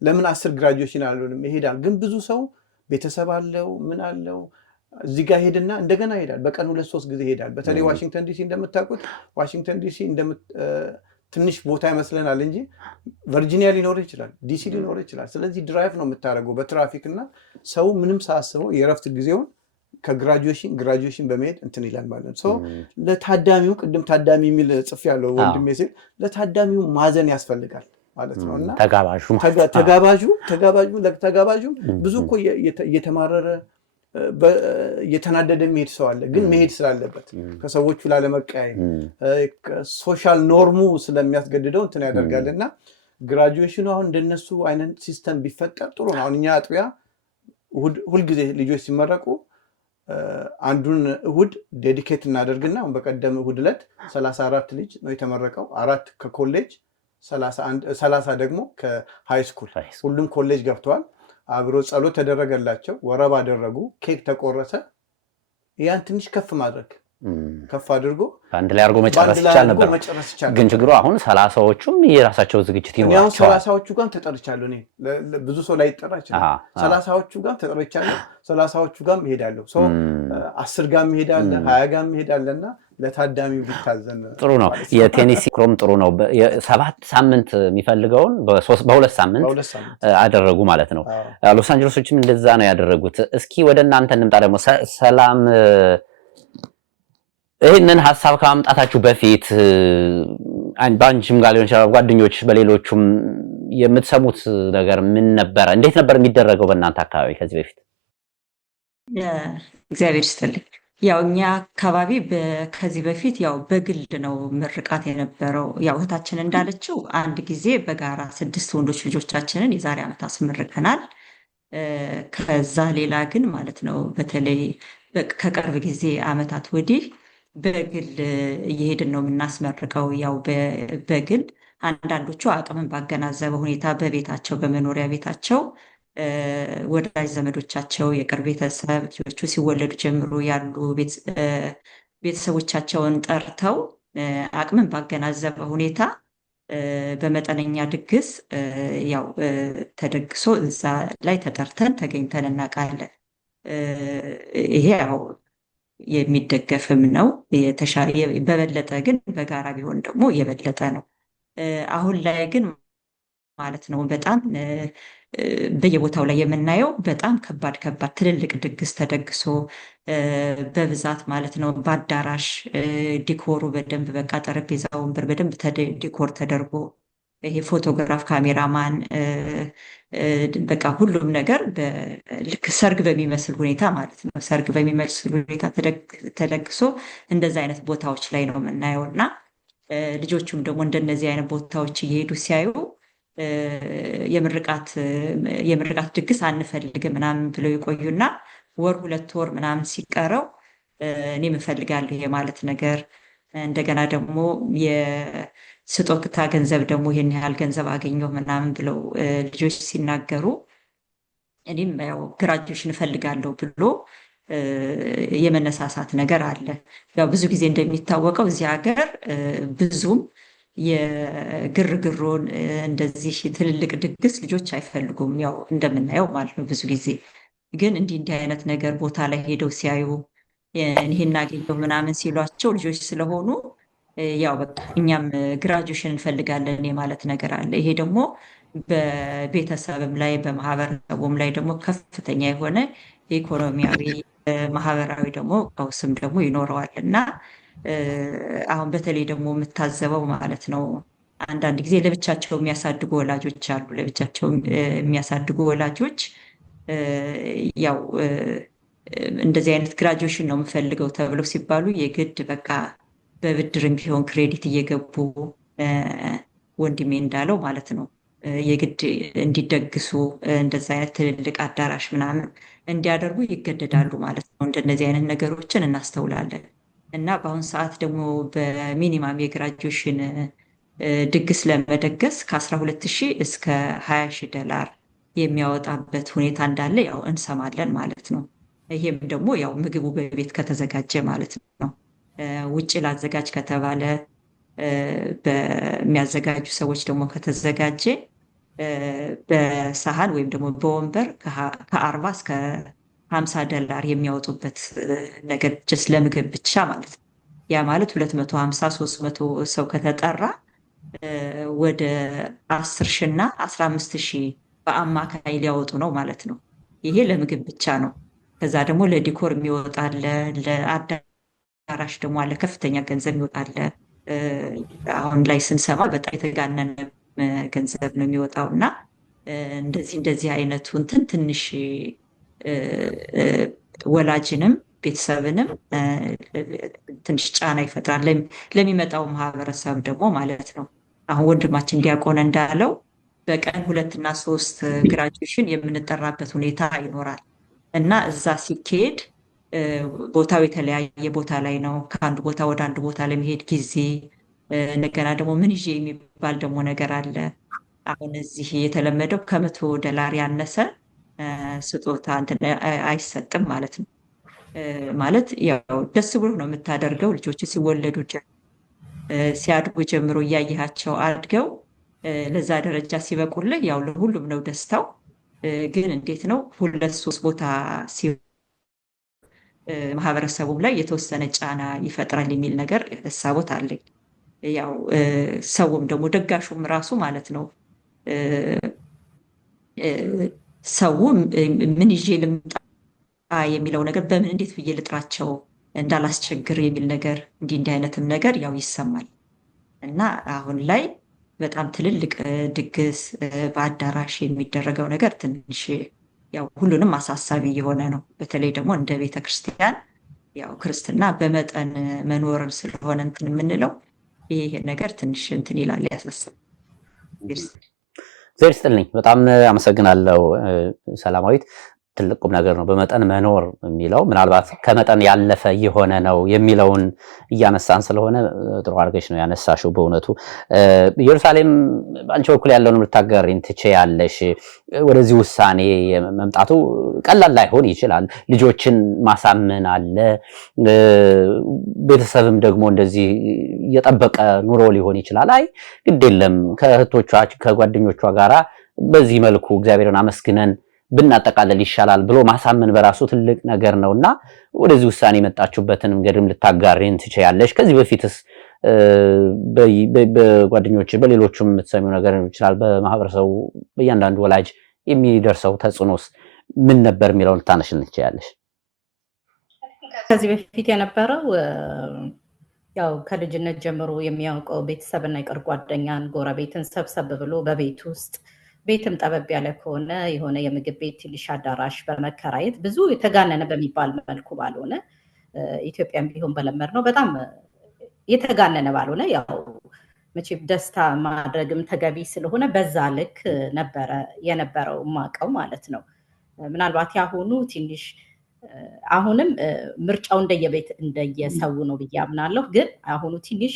ለምን 10 ግራጁዌሽን አልሆንም ይሄዳል። ግን ብዙ ሰው ቤተሰብ አለው ምን አለው እዚህ ጋር ሄድና እንደገና ይሄዳል። በቀን 2-3 ጊዜ ይሄዳል። በተለይ ዋሽንግተን ዲሲ እንደምታውቁት ዋሽንግተን ዲሲ ትንሽ ቦታ ይመስለናል እንጂ ቨርጂኒያ ሊኖር ይችላል፣ ዲሲ ሊኖር ይችላል። ስለዚህ ድራይቭ ነው የምታደርገው በትራፊክ እና ሰው ምንም ሳያስበው የእረፍት ጊዜውን ከግራጁዌሽን በመሄድ እንትን ይላል ማለት ነው። ለታዳሚው ቅድም ታዳሚ የሚል ጽፍ ያለው ወንድሜ ሲል ለታዳሚው ማዘን ያስፈልጋል ማለት ነው እና ተጋባዡ ብዙ እኮ እየተማረረ እየተናደደ የሚሄድ ሰው አለ። ግን መሄድ ስላለበት ከሰዎቹ ላለመቀያየም ሶሻል ኖርሙ ስለሚያስገድደው እንትን ያደርጋል እና ግራጁዌሽኑ አሁን እንደነሱ አይነት ሲስተም ቢፈጠር ጥሩ ነው። አሁን እኛ አጥቢያ ሁልጊዜ ልጆች ሲመረቁ አንዱን እሁድ ዴዲኬት እናደርግና አሁን በቀደም እሁድ ዕለት 34 ልጅ ነው የተመረቀው። 4 ከኮሌጅ 30 ደግሞ ከሃይ ስኩል ሁሉም ኮሌጅ ገብተዋል። አብሮ ጸሎት ተደረገላቸው፣ ወረብ አደረጉ፣ ኬክ ተቆረሰ። ያን ትንሽ ከፍ አድርጎ አንድ ላይ አድርጎ መጨረስ ይቻል ነበር። ግን ችግሩ አሁን 30ዎቹም የራሳቸው ዝግጅት ይኖራቸዋል። 30ዎቹ ጋር ተጠርቻለሁ እኔ ብዙ ሰው ላይ ይጠራ ይችላል። 30ዎቹ ጋር ተጠርቻለሁ። 30ዎቹ ጋር ይሄዳለሁ። ሰው 10 ጋር ይሄዳል፣ 20 ጋር ይሄዳልና ለታዳሚው ቢታዘን ጥሩ ነው። የቴኒስ ክሮም ጥሩ ነው። 7 ሳምንት የሚፈልገውን በ2 ሳምንት አደረጉ ማለት ነው። ሎስ አንጀለሶችም እንደዛ ነው ያደረጉት። እስኪ ወደ እናንተ እንምጣ ደግሞ ሰላም ይህንን ሐሳብ ከማምጣታችሁ በፊት ባንቺም ጋር ሊሆን ይችላል ጓደኞች በሌሎቹም የምትሰሙት ነገር ምን ነበር? እንዴት ነበር የሚደረገው በእናንተ አካባቢ ከዚህ በፊት? እግዚአብሔር ይስጥልኝ። ያው እኛ አካባቢ ከዚህ በፊት ያው በግል ነው ምርቃት የነበረው። ያው እህታችን እንዳለችው አንድ ጊዜ በጋራ 6 ወንዶች ልጆቻችንን የዛሬ ዓመት አስመርቀናል። ከዛ ሌላ ግን ማለት ነው በተለይ ከቅርብ ጊዜ ዓመታት ወዲህ በግል እየሄድን ነው የምናስመርቀው። ያው በግል አንዳንዶቹ አቅምን ባገናዘበ ሁኔታ በቤታቸው በመኖሪያ ቤታቸው ወዳጅ ዘመዶቻቸው የቅርብ ቤተሰብ ልጆቹ ሲወለዱ ጀምሮ ያሉ ቤተሰቦቻቸውን ጠርተው አቅምን ባገናዘበ ሁኔታ በመጠነኛ ድግስ ያው ተደግሶ እዛ ላይ ተጠርተን ተገኝተን እናውቃለን። ይሄ ያው የሚደገፍም ነው። በበለጠ ግን በጋራ ቢሆን ደግሞ የበለጠ ነው። አሁን ላይ ግን ማለት ነው በጣም በየቦታው ላይ የምናየው በጣም ከባድ ትልልቅ ድግስ ተደግሶ በብዛት ማለት ነው በአዳራሽ ዲኮሩ በደንብ በቃ ጠረጴዛ ወንበር በደንብ ዲኮር ተደርጎ ይሄ ፎቶግራፍ ካሜራማን በቃ ሁሉም ነገር ልክ ሰርግ በሚመስል ሁኔታ ማለት ነው ሰርግ በሚመስል ሁኔታ ተደግሶ እንደዚህ አይነት ቦታዎች ላይ ነው የምናየው እና ልጆቹም ደግሞ እንደነዚህ አይነት ቦታዎች እየሄዱ ሲያዩ የምርቃት ድግስ አንፈልግም ምናምን ብለው ይቆዩና 1-2 ወር ምናምን ሲቀረው እኔም እፈልጋለሁ የማለት ነገር እንደገና ደግሞ የስጦታ ገንዘብ ደግሞ ይሄን ያህል ገንዘብ አገኘሁ ምናምን ብለው ልጆች ሲናገሩ እኔም ያው ግራጁዌሽን እፈልጋለሁ ብሎ የመነሳሳት ነገር አለ። ያው ብዙ ጊዜ እንደሚታወቀው እዚህ ሀገር ብዙም የግርግሩን እንደዚህ ትልልቅ ድግስ ልጆች አይፈልጉም፣ ያው እንደምናየው ማለት ነው። ብዙ ጊዜ ግን እንዲህ አይነት ነገር ቦታ ላይ ሄደው ሲያዩ ይሄን አገኘሁ ምናምን ሲሏቸው ልጆች ስለሆኑ ያው በቃ እኛም ግራጁዌሽን እንፈልጋለን የማለት ነገር አለ። ይሄ ደግሞ በቤተሰብም ላይ በማህበረሰቡም ላይ ደግሞ ከፍተኛ የሆነ ኢኮኖሚያዊ ማህበራዊ ደግሞ ቀውስም ደግሞ ይኖረዋል እና አሁን በተለይ ደግሞ የምታዘበው ማለት ነው አንዳንድ ጊዜ ለብቻቸው የሚያሳድጉ ወላጆች አሉ። ለብቻቸው የሚያሳድጉ ወላጆች ያው እንደዚህ አይነት ግራጁዌሽን ነው የምፈልገው ተብለው ሲባሉ የግድ በቃ በብድርም ቢሆን ክሬዲት እየገቡ ወንድሜ እንዳለው ማለት ነው የግድ እንዲደግሱ እንደዚህ አይነት ትልልቅ አዳራሽ ምናምን እንዲያደርጉ ይገደዳሉ ማለት ነው። እንደነዚህ አይነት ነገሮችን እናስተውላለን እና በአሁኑ ሰዓት ደግሞ በሚኒማም የግራጁዌሽን ድግስ ለመደገስ ከ12,000 እስከ $20,000 የሚያወጣበት ሁኔታ እንዳለ ያው እንሰማለን ማለት ነው። ይሄም ደግሞ ያው ምግቡ በቤት ከተዘጋጀ ማለት ነው። ውጭ ላዘጋጅ ከተባለ በሚያዘጋጁ ሰዎች ደግሞ ከተዘጋጀ በሳህን ወይም ደግሞ በወንበር ከ40 እስከ $50 የሚያወጡበት ነገር ጀስት ለምግብ ብቻ ማለት ነው። ያ ማለት 250-300 ሰው ከተጠራ ወደ 10,000 እና 15,000 በአማካይ ሊያወጡ ነው ማለት ነው። ይሄ ለምግብ ብቻ ነው። ከዛ ደግሞ ለዲኮር የሚወጣል፣ ለአዳራሽ ደግሞ አለ ከፍተኛ ገንዘብ ይወጣል። አሁን ላይ ስንሰማ በጣም የተጋነነ ገንዘብ ነው የሚወጣው እና እንደዚህ አይነቱ እንትን ትንሽ ወላጅንም ቤተሰብንም ትንሽ ጫና ይፈጥራል፣ ለሚመጣው ማህበረሰብ ደግሞ ማለት ነው። አሁን ወንድማችን ዲያቆን እንዳለው በቀን 2 እና 3 ግራጁዌሽን የምንጠራበት ሁኔታ ይኖራል እና እዛ ሲካሄድ ቦታው የተለያየ ቦታ ላይ ነው። ከአንድ ቦታ ወደ አንድ ቦታ ለመሄድ ጊዜ እንደገና ደግሞ ምን ይዤ የሚባል ደግሞ ነገር አለ። አሁን እዚህ የተለመደው $100 ያነሰ ስጦታ አይሰጥም ማለት ነው። ማለት ያው ደስ ብሎ ነው የምታደርገው። ልጆች ሲወለዱ ሲያድጉ ጀምሮ እያየሃቸው አድገው ለዛ ደረጃ ሲበቁልህ ያው ለሁሉም ነው ደስታው። ግን እንዴት ነው 2-3 ቦታ ማህበረሰቡም ላይ የተወሰነ ጫና ይፈጥራል የሚል ነገር ሀሳቦት አለኝ። ያው ሰውም ደግሞ ደጋሹም ራሱ ማለት ነው ሰው ምን ይዤ ልምጣ የሚለው ነገር በምን እንዴት ብዬ ልጥራቸው እንዳላስቸግር የሚል ነገር እንዲህ አይነትም ነገር ያው ይሰማል። እና አሁን ላይ በጣም ትልልቅ ድግስ በአዳራሽ የሚደረገው ነገር ትንሽ ያው ሁሉንም አሳሳቢ የሆነ ነው። በተለይ ደግሞ እንደ ቤተክርስቲያን ያው ክርስትና በመጠን መኖርን ስለሆነ እንትን የምንለው ይሄ ነገር ትንሽ እንትን ይላል፣ ያሳስባል። እግዚአብሔር ይስጥልኝ። በጣም አመሰግናለሁ ሰላማዊት። ትልቅ ቁም ነገር ነው በመጠን መኖር የሚለው። ምናልባት ከመጠን ያለፈ የሆነ ነው የሚለውን እያነሳን ስለሆነ ጥሩ አድርገሽ ነው ያነሳሽው። በእውነቱ ኢየሩሳሌም አንቺ በኩል ያለውን ልታጋሪን ትችያለሽ። ወደዚህ ውሳኔ መምጣቱ ቀላል ላይሆን ይችላል። ልጆችን ማሳመን አለ፣ ቤተሰብም ደግሞ እንደዚህ የጠበቀ ኑሮ ሊሆን ይችላል። አይ ግድ የለም ከእህቶቿ ከጓደኞቿ ጋራ በዚህ መልኩ እግዚአብሔርን አመስግነን ብናጠቃለል ይሻላል ብሎ ማሳመን በራሱ ትልቅ ነገር ነውና ወደዚህ ውሳኔ የመጣችሁበትን መንገድም ልታጋሪን ትችያለሽ። ከዚህ በፊትስ በጓደኞች በሌሎችም የምትሰሚው ነገር ይችላል፣ በማህበረሰቡ በእያንዳንዱ ወላጅ የሚደርሰው ተጽዕኖስ ምን ነበር የሚለውን ልታነሽን ትችያለሽ? ከዚህ በፊት የነበረው ያው ከልጅነት ጀምሮ የሚያውቀው ቤተሰብና የቅርብ ጓደኛን ጎረቤትን ሰብሰብ ብሎ በቤት ውስጥ ቤትም ጠበብ ያለ ከሆነ የሆነ የምግብ ቤት ትንሽ አዳራሽ በመከራየት ብዙ የተጋነነ በሚባል መልኩ ባልሆነ ኢትዮጵያም ቢሆን በለመድ ነው በጣም የተጋነነ ባልሆነ ያው መቼም ደስታ ማድረግም ተገቢ ስለሆነ በዛ ልክ ነበረ የነበረው ማቀው ማለት ነው። ምናልባት ያሁኑ ትንሽ አሁንም ምርጫው እንደየቤት እንደየሰው ነው ብዬ አምናለሁ። ግን አሁኑ ትንሽ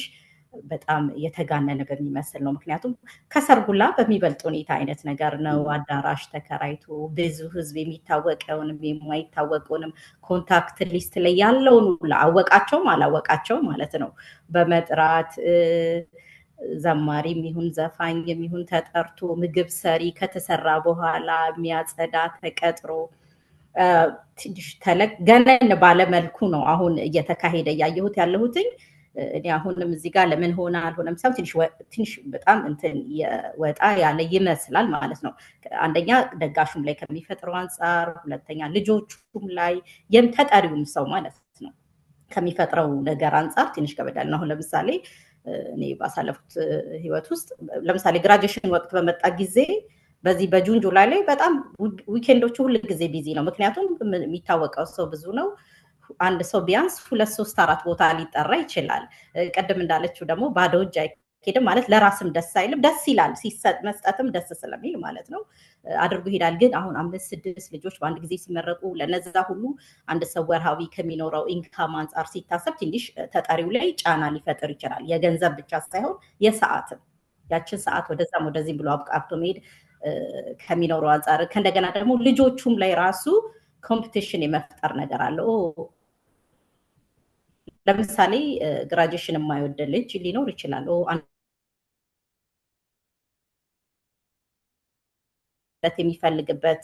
በጣም የተጋነነ በሚመስል ነው። ምክንያቱም ከሰርጉላ በሚበልጥ ሁኔታ አይነት ነገር ነው። አዳራሽ ተከራይቶ ብዙ ህዝብ የሚታወቀውንም የማይታወቀውንም ኮንታክት ሊስት ላይ ያለውን አወቃቸውም አላወቃቸውም ማለት ነው በመጥራት ዘማሪም ይሁን ዘፋኝ የሚሆን ተጠርቶ ምግብ ሰሪ ከተሰራ በኋላ የሚያጸዳ ተቀጥሮ ትንሽ ተለቅ ገነን ባለመልኩ ነው አሁን እየተካሄደ ያየሁት ያለሁትኝ። እኔ አሁንም እዚህ ጋር ለምን ሆነ አልሆነም ሳይሆን ትንሽ በጣም እንትን ወጣ ያለ ይመስላል ማለት ነው። አንደኛ ደጋሹም ላይ ከሚፈጥረው አንጻር፣ ሁለተኛ ልጆቹም ላይ ተጠሪውም ሰው ማለት ነው ከሚፈጥረው ነገር አንጻር ትንሽ ከበዳል ነው። አሁን ለምሳሌ እኔ ባሳለፉት ህይወት ውስጥ ለምሳሌ ግራጁዌሽን ወቅት በመጣ ጊዜ በዚህ በጁን ጁላይ ላይ በጣም ዊኬንዶቹ ሁሉ ጊዜ ቢዚ ነው። ምክንያቱም የሚታወቀው ሰው ብዙ ነው። አንድ ሰው ቢያንስ 2 3 4 ቦታ ሊጠራ ይችላል። ቀደም እንዳለችው ደግሞ ባዶ እጅ አይኬድም ማለት ለራስም ደስ አይልም። ደስ ይላል ሲሰጥ መስጠትም ደስ ስለሚል ማለት ነው አድርጎ ይሄዳል። ግን አሁን 5 6 ልጆች በአንድ ጊዜ ሲመረቁ ለነዛ ሁሉ አንድ ሰው ወርሃዊ ከሚኖረው ኢንካም አንጻር ሲታሰብ ትንሽ ተጠሪው ላይ ጫና ሊፈጥር ይችላል። የገንዘብ ብቻ ሳይሆን የሰዓትም ያችን ሰዓት ወደዛም ወደዚህም ብሎ አብቃቅቶ መሄድ ከሚኖረው አንጻር ከእንደገና ደግሞ ልጆቹም ላይ ራሱ ኮምፒቲሽን የመፍጠር ነገር አለው። ለምሳሌ ግራጁዌሽን የማይወድ ልጅ ሊኖር ይችላል። የሚፈልግበት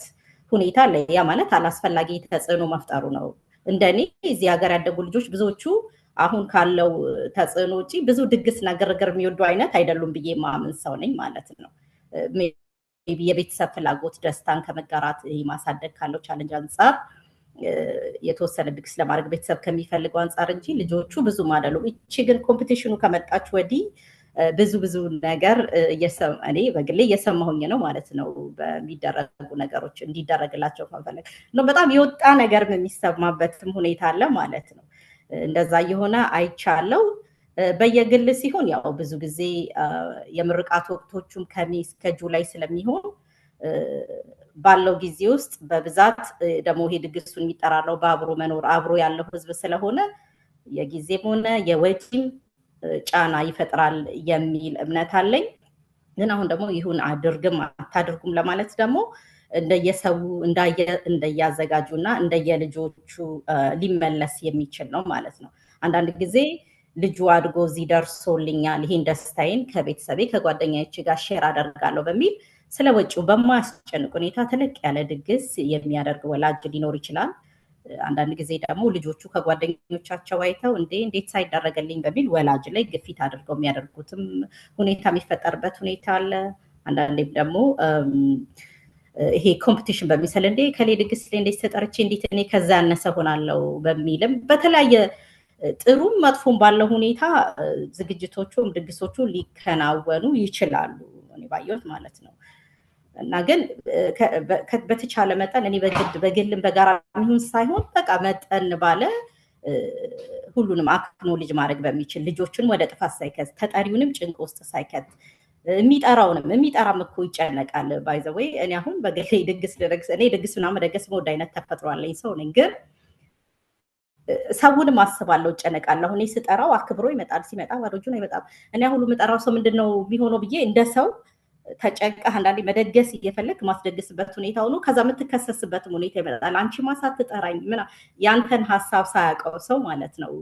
ሁኔታ አለ። ያ ማለት አላስፈላጊ ተጽዕኖ መፍጠሩ ነው። እንደኔ እዚህ ሀገር ያደጉ ልጆች ብዙዎቹ አሁን ካለው ተጽዕኖ ውጪ ብዙ ድግስና ግርግር የሚወዱ አይነት አይደሉም ብዬ ማምን ሰው ነኝ ማለት ነው። የቤተሰብ ፍላጎት ደስታን ከመጋራት ማሳደግ ካለው ቻሌንጅ አንጻር የተወሰነ ድግስ ለማድረግ ቤተሰብ ከሚፈልገው አንጻር እንጂ ልጆቹ ብዙ አይደሉም። እቺ ግን ኮምፒቲሽኑ ከመጣች ወዲህ ብዙ ነገር እኔ በግሌ እየሰማሁኝ ነው ማለት ነው። በሚደረጉ ነገሮች እንዲደረግላቸው ከፈለግ ነው በጣም የወጣ ነገር የሚሰማበትም ሁኔታ አለ ማለት ነው። እንደዛ የሆነ አይቻለው። በየግል ሲሆን ያው ብዙ ጊዜ የምርቃት ወቅቶቹም ከሜይ እስከ ጁላይ ስለሚሆን ባለው ጊዜ ውስጥ በብዛት ደግሞ ይሄ ድግሱን የሚጠራራው በአብሮ መኖር አብሮ ያለው ህዝብ ስለሆነ የጊዜም ሆነ የወጪም ጫና ይፈጥራል የሚል እምነት አለኝ። ግን አሁን ደግሞ ይሁን አድርግም አታድርጉም ለማለት ደግሞ እንደየሰው እንደያዘጋጁና እንደየልጆቹ ሊመለስ የሚችል ነው ማለት ነው። አንዳንድ ጊዜ ልጁ አድጎ እዚህ ደርሶልኛል፣ ይሄን ደስታዬን ከቤተሰቤ ከጓደኛዬ ጋር ሼር አደርጋለሁ በሚል ስለ ወጪው በማያስጨንቅ ሁኔታ ተለቅ ያለ ድግስ የሚያደርግ ወላጅ ሊኖር ይችላል። አንዳንድ ጊዜ ደግሞ ልጆቹ ከጓደኞቻቸው አይተው እንዴት ሳይደረገልኝ በሚል ወላጅ ላይ ግፊት አድርገው የሚያደርጉትም ሁኔታ የሚፈጠርበት ሁኔታ አለ። አንዳንዴም ደግሞ ይሄ ኮምፒቲሽን በሚሰል ከሌ ድግስ ላይ እንዴት ተጠርቼ እንዴት እኔ ከዛ ያነሰ ሆናለሁ በሚልም በተለያየ ጥሩም መጥፎም ባለው ሁኔታ ዝግጅቶቹም ድግሶቹ ሊከናወኑ ይችላሉ እኔ ባየሁት ማለት ነው። እና ግን በተቻለ መጠን እኔ በግልም በጋራ ይሁን ሳይሆን በቃ መጠን ባለ ሁሉንም አክኖሌጅ ማድረግ በሚችል ልጆቹን ወደ ጥፋት ሳይከት ተጠሪውንም ጭንቅ ውስጥ ሳይከት የሚጠራም እኮ ይጨነቃል። ባይ ዘ ዌይ እኔ አሁን በግሌ ድግስ ምናምን መደገስ መወድ አይነት ተፈጥሮ አለኝ ሰው ነኝ። ግን ሰውንም አስባለሁ እጨነቃለሁ። እኔ ስጠራው አክብሮ ይመጣል፣ ሲመጣ ባዶ እጁን አይመጣም። እኔ ሁሉ የምጠራው ሰው ምንድነው የሚሆነው ብዬ እንደ ሰው ተጨንቀህ አንዳንዴ መደገስ እየፈለግ ማስደግስበት ሁኔታ ሆኖ ከዛ የምትከሰስበትም ሁኔታ ይመጣል። አንቺ ማሳትጠራኝ ያንተን ሀሳብ ሳያውቀው ሰው ማለት ነው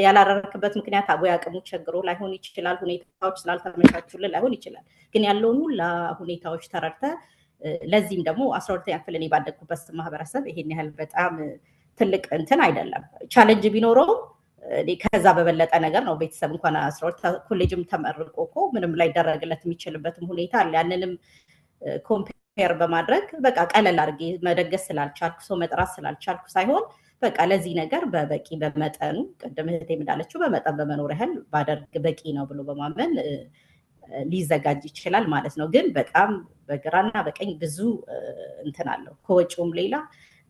ያላደረክበት ምክንያት ወይ አቅሙ ቸግሮ ላይሆን ይችላል፣ ሁኔታዎች ስላልተመቻቹልን ላይሆን ይችላል። ግን ያለውን ሁላ ሁኔታዎች ተረድተህ ለዚህም ደግሞ 12ኛ ክፍል እኔ ባደግኩበት ማህበረሰብ ይሄን ያህል በጣም ትልቅ እንትን አይደለም። ቻሌንጅ ቢኖረው ከዛ በበለጠ ነገር ነው። ቤተሰብ እንኳን 12 ኮሌጅም ተመርቆ እኮ ምንም ላይ ደረግለት የሚችልበትም ሁኔታ አለ። ያንንም ኮምፔር በማድረግ በቃ ቀለል አድርጌ መደገስ ስላልቻልኩ ሰው መጥራት ስላልቻልኩ ሳይሆን በቃ ለዚህ ነገር በበቂ በመጠኑ ቅድም እህቴ እንዳለችው በመጠን በመኖር ያህል ባደርግ በቂ ነው ብሎ በማመን ሊዘጋጅ ይችላል ማለት ነው። ግን በጣም በግራና በቀኝ ብዙ እንትን አለው። ከወጪውም ሌላ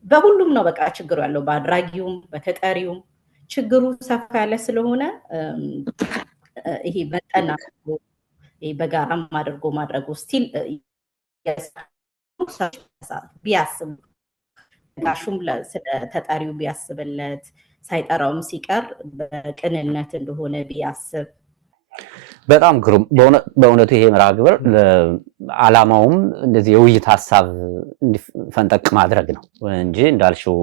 በሁሉም ነው በቃ ችግሩ ያለው፣ በአድራጊውም በተጠሪውም ችግሩ ሰፋ ያለ ስለሆነ ይሄ መጠን በጋራም አድርጎ ማድረጉ ስቲል ቢያስቡ ጋሹም ተጠሪው ቢያስብለት ሳይጠራውም ሲቀር በቅንነት እንደሆነ ቢያስብ በጣም ግሩም። በእውነቱ ይሄ መርሃ ግብር ዓላማውም እንደዚህ የውይይት ሀሳብ እንዲፈንጠቅ ማድረግ ነው እንጂ እንዳልሽው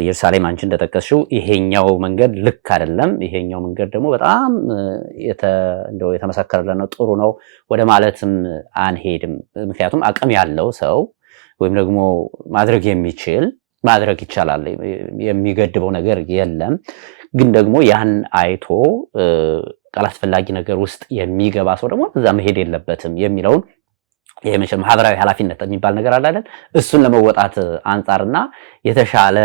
ኢየሩሳሌም አንቺ እንደጠቀስሽው ይሄኛው መንገድ ልክ አይደለም፣ ይሄኛው መንገድ ደግሞ በጣም እንደው የተመሰከረለት ነው፣ ጥሩ ነው ወደ ማለትም አንሄድም። ምክንያቱም አቅም ያለው ሰው ወይም ደግሞ ማድረግ የሚችል ማድረግ ይቻላል፣ የሚገድበው ነገር የለም። ግን ደግሞ ያን አይቶ አላስፈላጊ ነገር ውስጥ የሚገባ ሰው ደግሞ እዛ መሄድ የለበትም የሚለውን የመሸ ማህበራዊ ኃላፊነት የሚባል ነገር አለ አይደል? እሱን ለመወጣት አንጻርና የተሻለ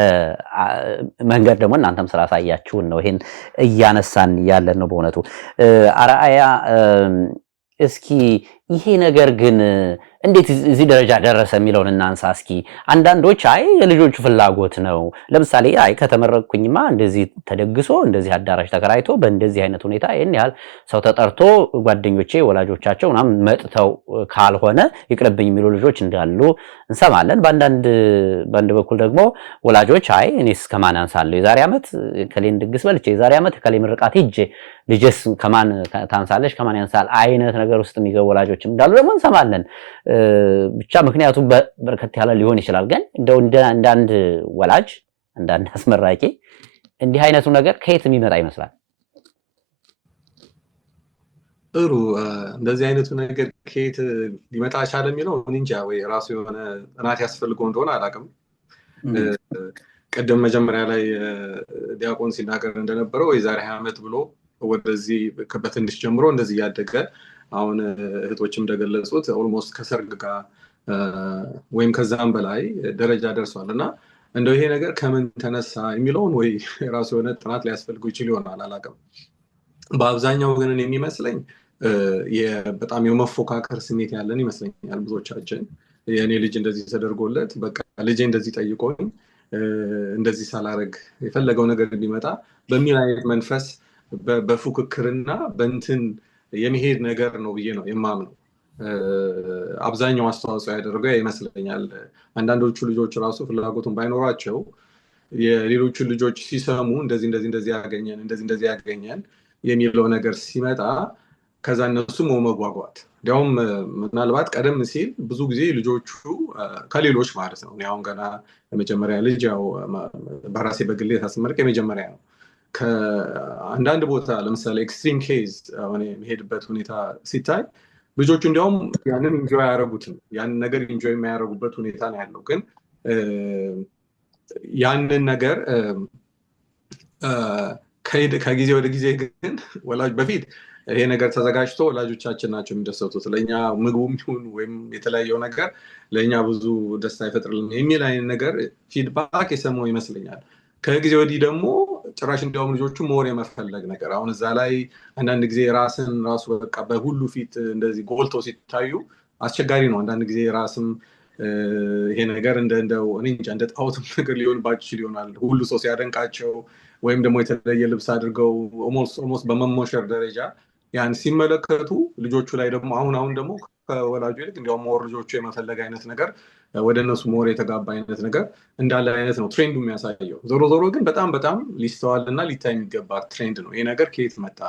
መንገድ ደግሞ እናንተም ስላሳያችሁን ነው ይሄን እያነሳን ያለን ነው። በእውነቱ አርአያ እስኪ ይሄ ነገር ግን እንዴት እዚህ ደረጃ ደረሰ የሚለውን እናንሳ እስኪ። አንዳንዶች አይ የልጆቹ ፍላጎት ነው፣ ለምሳሌ አይ ከተመረቅኩኝማ እንደዚህ ተደግሶ እንደዚህ አዳራሽ ተከራይቶ በእንደዚህ አይነት ሁኔታ ይሄን ያህል ሰው ተጠርቶ ጓደኞቼ ወላጆቻቸው ምናምን መጥተው ካልሆነ ይቅርብኝ የሚሉ ልጆች እንዳሉ እንሰማለን። በአንድ በኩል ደግሞ ወላጆች አይ እኔስ ከማን አንሳለሁ፣ የዛሬ ዓመት ከሌን ድግስ በልቼ የዛሬ ዓመት ከሌ ምርቃት ሂጄ ልጅስ ከማን ታንሳለች ከማን ያንሳል አይነት ነገር ውስጥ የሚገቡ ወላጆችም እንዳሉ ደግሞ እንሰማለን። ብቻ ምክንያቱም በርከት ያለ ሊሆን ይችላል። ግን እንደው እንደ አንድ ወላጅ እንደ አንድ አስመራቂ እንዲህ አይነቱ ነገር ከየት የሚመጣ ይመስላል? ጥሩ እንደዚህ አይነቱ ነገር ከየት ሊመጣ ቻለ የሚለው እንጃ፣ ወይ ራሱ የሆነ ጥናት ያስፈልገው እንደሆነ አላውቅም። ቀደም መጀመሪያ ላይ ዲያቆን ሲናገር እንደነበረው የዛሬ 20 ዓመት ብሎ ወደዚህ በትንሽ ጀምሮ እንደዚህ ያደገ አሁን እህቶችም እንደገለጹት ኦልሞስት ከሰርግ ጋር ወይም ከዛም በላይ ደረጃ ደርሷል። እና እንደው ይሄ ነገር ከምን ተነሳ የሚለውን ወይ ራሱ የሆነ ጥናት ሊያስፈልገው ይችል ይሆናል፣ አላውቅም። በአብዛኛው ግን የሚመስለኝ በጣም የመፎካከር ስሜት ያለን ይመስለኛል ብዙዎቻችን። የእኔ ልጅ እንደዚህ ተደርጎለት በቃ ልጄ እንደዚህ ጠይቆኝ እንደዚህ ሳላረግ የፈለገው ነገር እንዲመጣ በሚል አይነት መንፈስ በፉክክርና በእንትን የሚሄድ ነገር ነው ብዬ ነው የማምነው። አብዛኛው አስተዋጽኦ ያደረገው ይመስለኛል። አንዳንዶቹ ልጆች ራሱ ፍላጎቱን ባይኖራቸው የሌሎቹ ልጆች ሲሰሙ እንደዚህ ያገኘን የሚለው ነገር ሲመጣ ከዛ እነሱም መጓጓት እንዲያውም ምናልባት ቀደም ሲል ብዙ ጊዜ ልጆቹ ከሌሎች ማለት ነው አሁን ገና የመጀመሪያ ልጅ ያው በራሴ በግሌ ሳስመርቅ የመጀመሪያ ነው ከአንዳንድ ቦታ ለምሳሌ ኤክስትሪም ኬዝ አሁን የሚሄድበት ሁኔታ ሲታይ ልጆቹ እንዲያውም ያንን ኢንጆይ ያደረጉትም ያንን ነገር ኢንጆይ የሚያደርጉበት ሁኔታ ነው ያለው ግን ያንን ነገር ከጊዜ ወደ ጊዜ ግን ወላጅ በፊት ይሄ ነገር ተዘጋጅቶ ወላጆቻችን ናቸው የሚደሰቱት ለኛ ምግቡም ይሁን ወይም የተለያየው ነገር ለኛ ብዙ ደስታ አይፈጥርልንም የሚል አይነት ነገር ፊድባክ የሰማው ይመስለኛል ከጊዜ ወዲህ ደግሞ ጭራሽ እንዲያውም ልጆቹ ሞር የመፈለግ ነገር አሁን እዛ ላይ አንዳንድ ጊዜ ራስን ራሱ በቃ በሁሉ ፊት እንደዚህ ጎልቶ ሲታዩ አስቸጋሪ ነው አንዳንድ ጊዜ ራስም ይሄ ነገር እንደው እኔ እንጃ እንደ ጣውትም ነገር ሊሆንባቸው ይሆናል ሁሉ ሰው ሲያደንቃቸው ወይም ደግሞ የተለየ ልብስ አድርገው ኦልሞስት በመሞሸር ደረጃ ያን ሲመለከቱ ልጆቹ ላይ ደግሞ አሁን ደግሞ ከወላጁ ይልቅ እንዲያውም ሞር ልጆቹ የመፈለግ አይነት ነገር ወደ እነሱ ሞር የተጋባ አይነት ነገር እንዳለ አይነት ነው ትሬንዱ የሚያሳየው ዞሮ ግን በጣም ሊስተዋልና ሊታይ የሚገባ ትሬንድ ነው ይሄ ነገር ከየት መጣ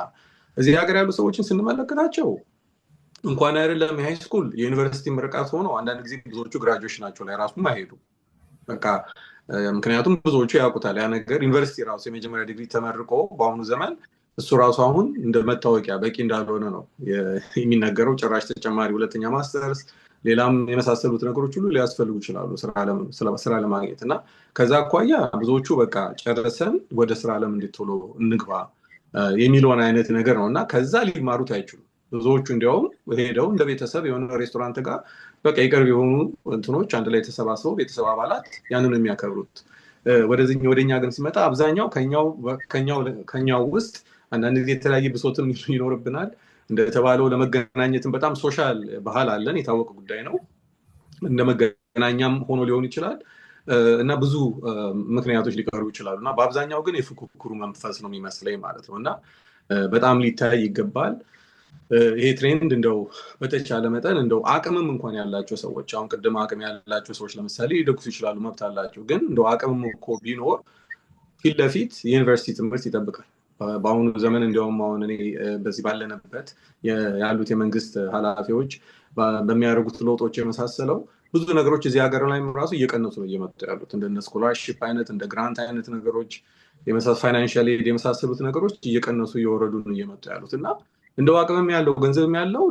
እዚህ ሀገር ያሉ ሰዎችን ስንመለከታቸው እንኳን አይደለም የሃይ ስኩል የዩኒቨርሲቲ ምርቃት ሆኖ አንዳንድ ጊዜ ብዙዎቹ ግራጁዌሽን ናቸው ላይ ራሱ ማይሄዱ በቃ ምክንያቱም ብዙዎቹ ያውቁታል ያ ነገር ዩኒቨርሲቲ ራሱ የመጀመሪያ ዲግሪ ተመርቆ በአሁኑ ዘመን እሱ ራሱ አሁን እንደ መታወቂያ በቂ እንዳልሆነ ነው የሚነገረው ጭራሽ ተጨማሪ ሁለተኛ ማስተርስ ሌላም የመሳሰሉት ነገሮች ሁሉ ሊያስፈልጉ ይችላሉ ስራ ለማግኘት እና ከዛ አኳያ ብዙዎቹ በቃ ጨረሰን ወደ ስራ ዓለም እንድትሎ እንግባ የሚለውን አይነት ነገር ነውና ከዛ ሊማሩት አይችሉም ብዙዎቹ እንዲያውም ሄደው እንደ ቤተሰብ የሆነ ሬስቶራንት ጋር በቃ ይቀርብ የሆኑ እንትኖች አንድ ላይ ተሰባስበው ቤተሰብ አባላት ያንን የሚያከብሩት ወደኛ ግን ሲመጣ አብዛኛው ከኛው ውስጥ አንዳንድ ጊዜ የተለያየ ብሶትም ይኖርብናል እንደተባለው ለመገናኘትም በጣም ሶሻል ባህል አለን የታወቀ ጉዳይ ነው እንደ መገናኛም ሆኖ ሊሆን ይችላል እና ብዙ ምክንያቶች ሊቀርቡ ይችላሉ እና በአብዛኛው ግን የፉክክሩ መንፈስ ነው የሚመስለኝ ማለት ነው እና በጣም ሊታይ ይገባል ይሄ ትሬንድ እንደው በተቻለ መጠን እንደው አቅምም እንኳን ያላቸው ሰዎች አሁን ቅድም አቅም ያላቸው ሰዎች ለምሳሌ ሊደግፉ ይችላሉ መብት አላቸው ግን እንደው አቅምም እኮ ቢኖር ፊት ለፊት የዩኒቨርሲቲ ትምህርት ይጠብቃል በአሁኑ ዘመን እንዲያውም አሁን እኔ በዚህ ባለንበት ያሉት የመንግስት ኃላፊዎች በሚያደርጉት ለውጦች የመሳሰለው ብዙ ነገሮች እዚህ ሀገር ላይ ራሱ እየቀነሱ ነው እየመጡ ያሉት እንደ ስኮላርሺፕ አይነት እንደ ግራንት አይነት ነገሮች ፋይናንሻል ኤድ የመሳሰሉት ነገሮች እየቀነሱ እየወረዱ ነው እየመጡ ያሉት እና እንደው አቅምም ያለው ገንዘብም ያለው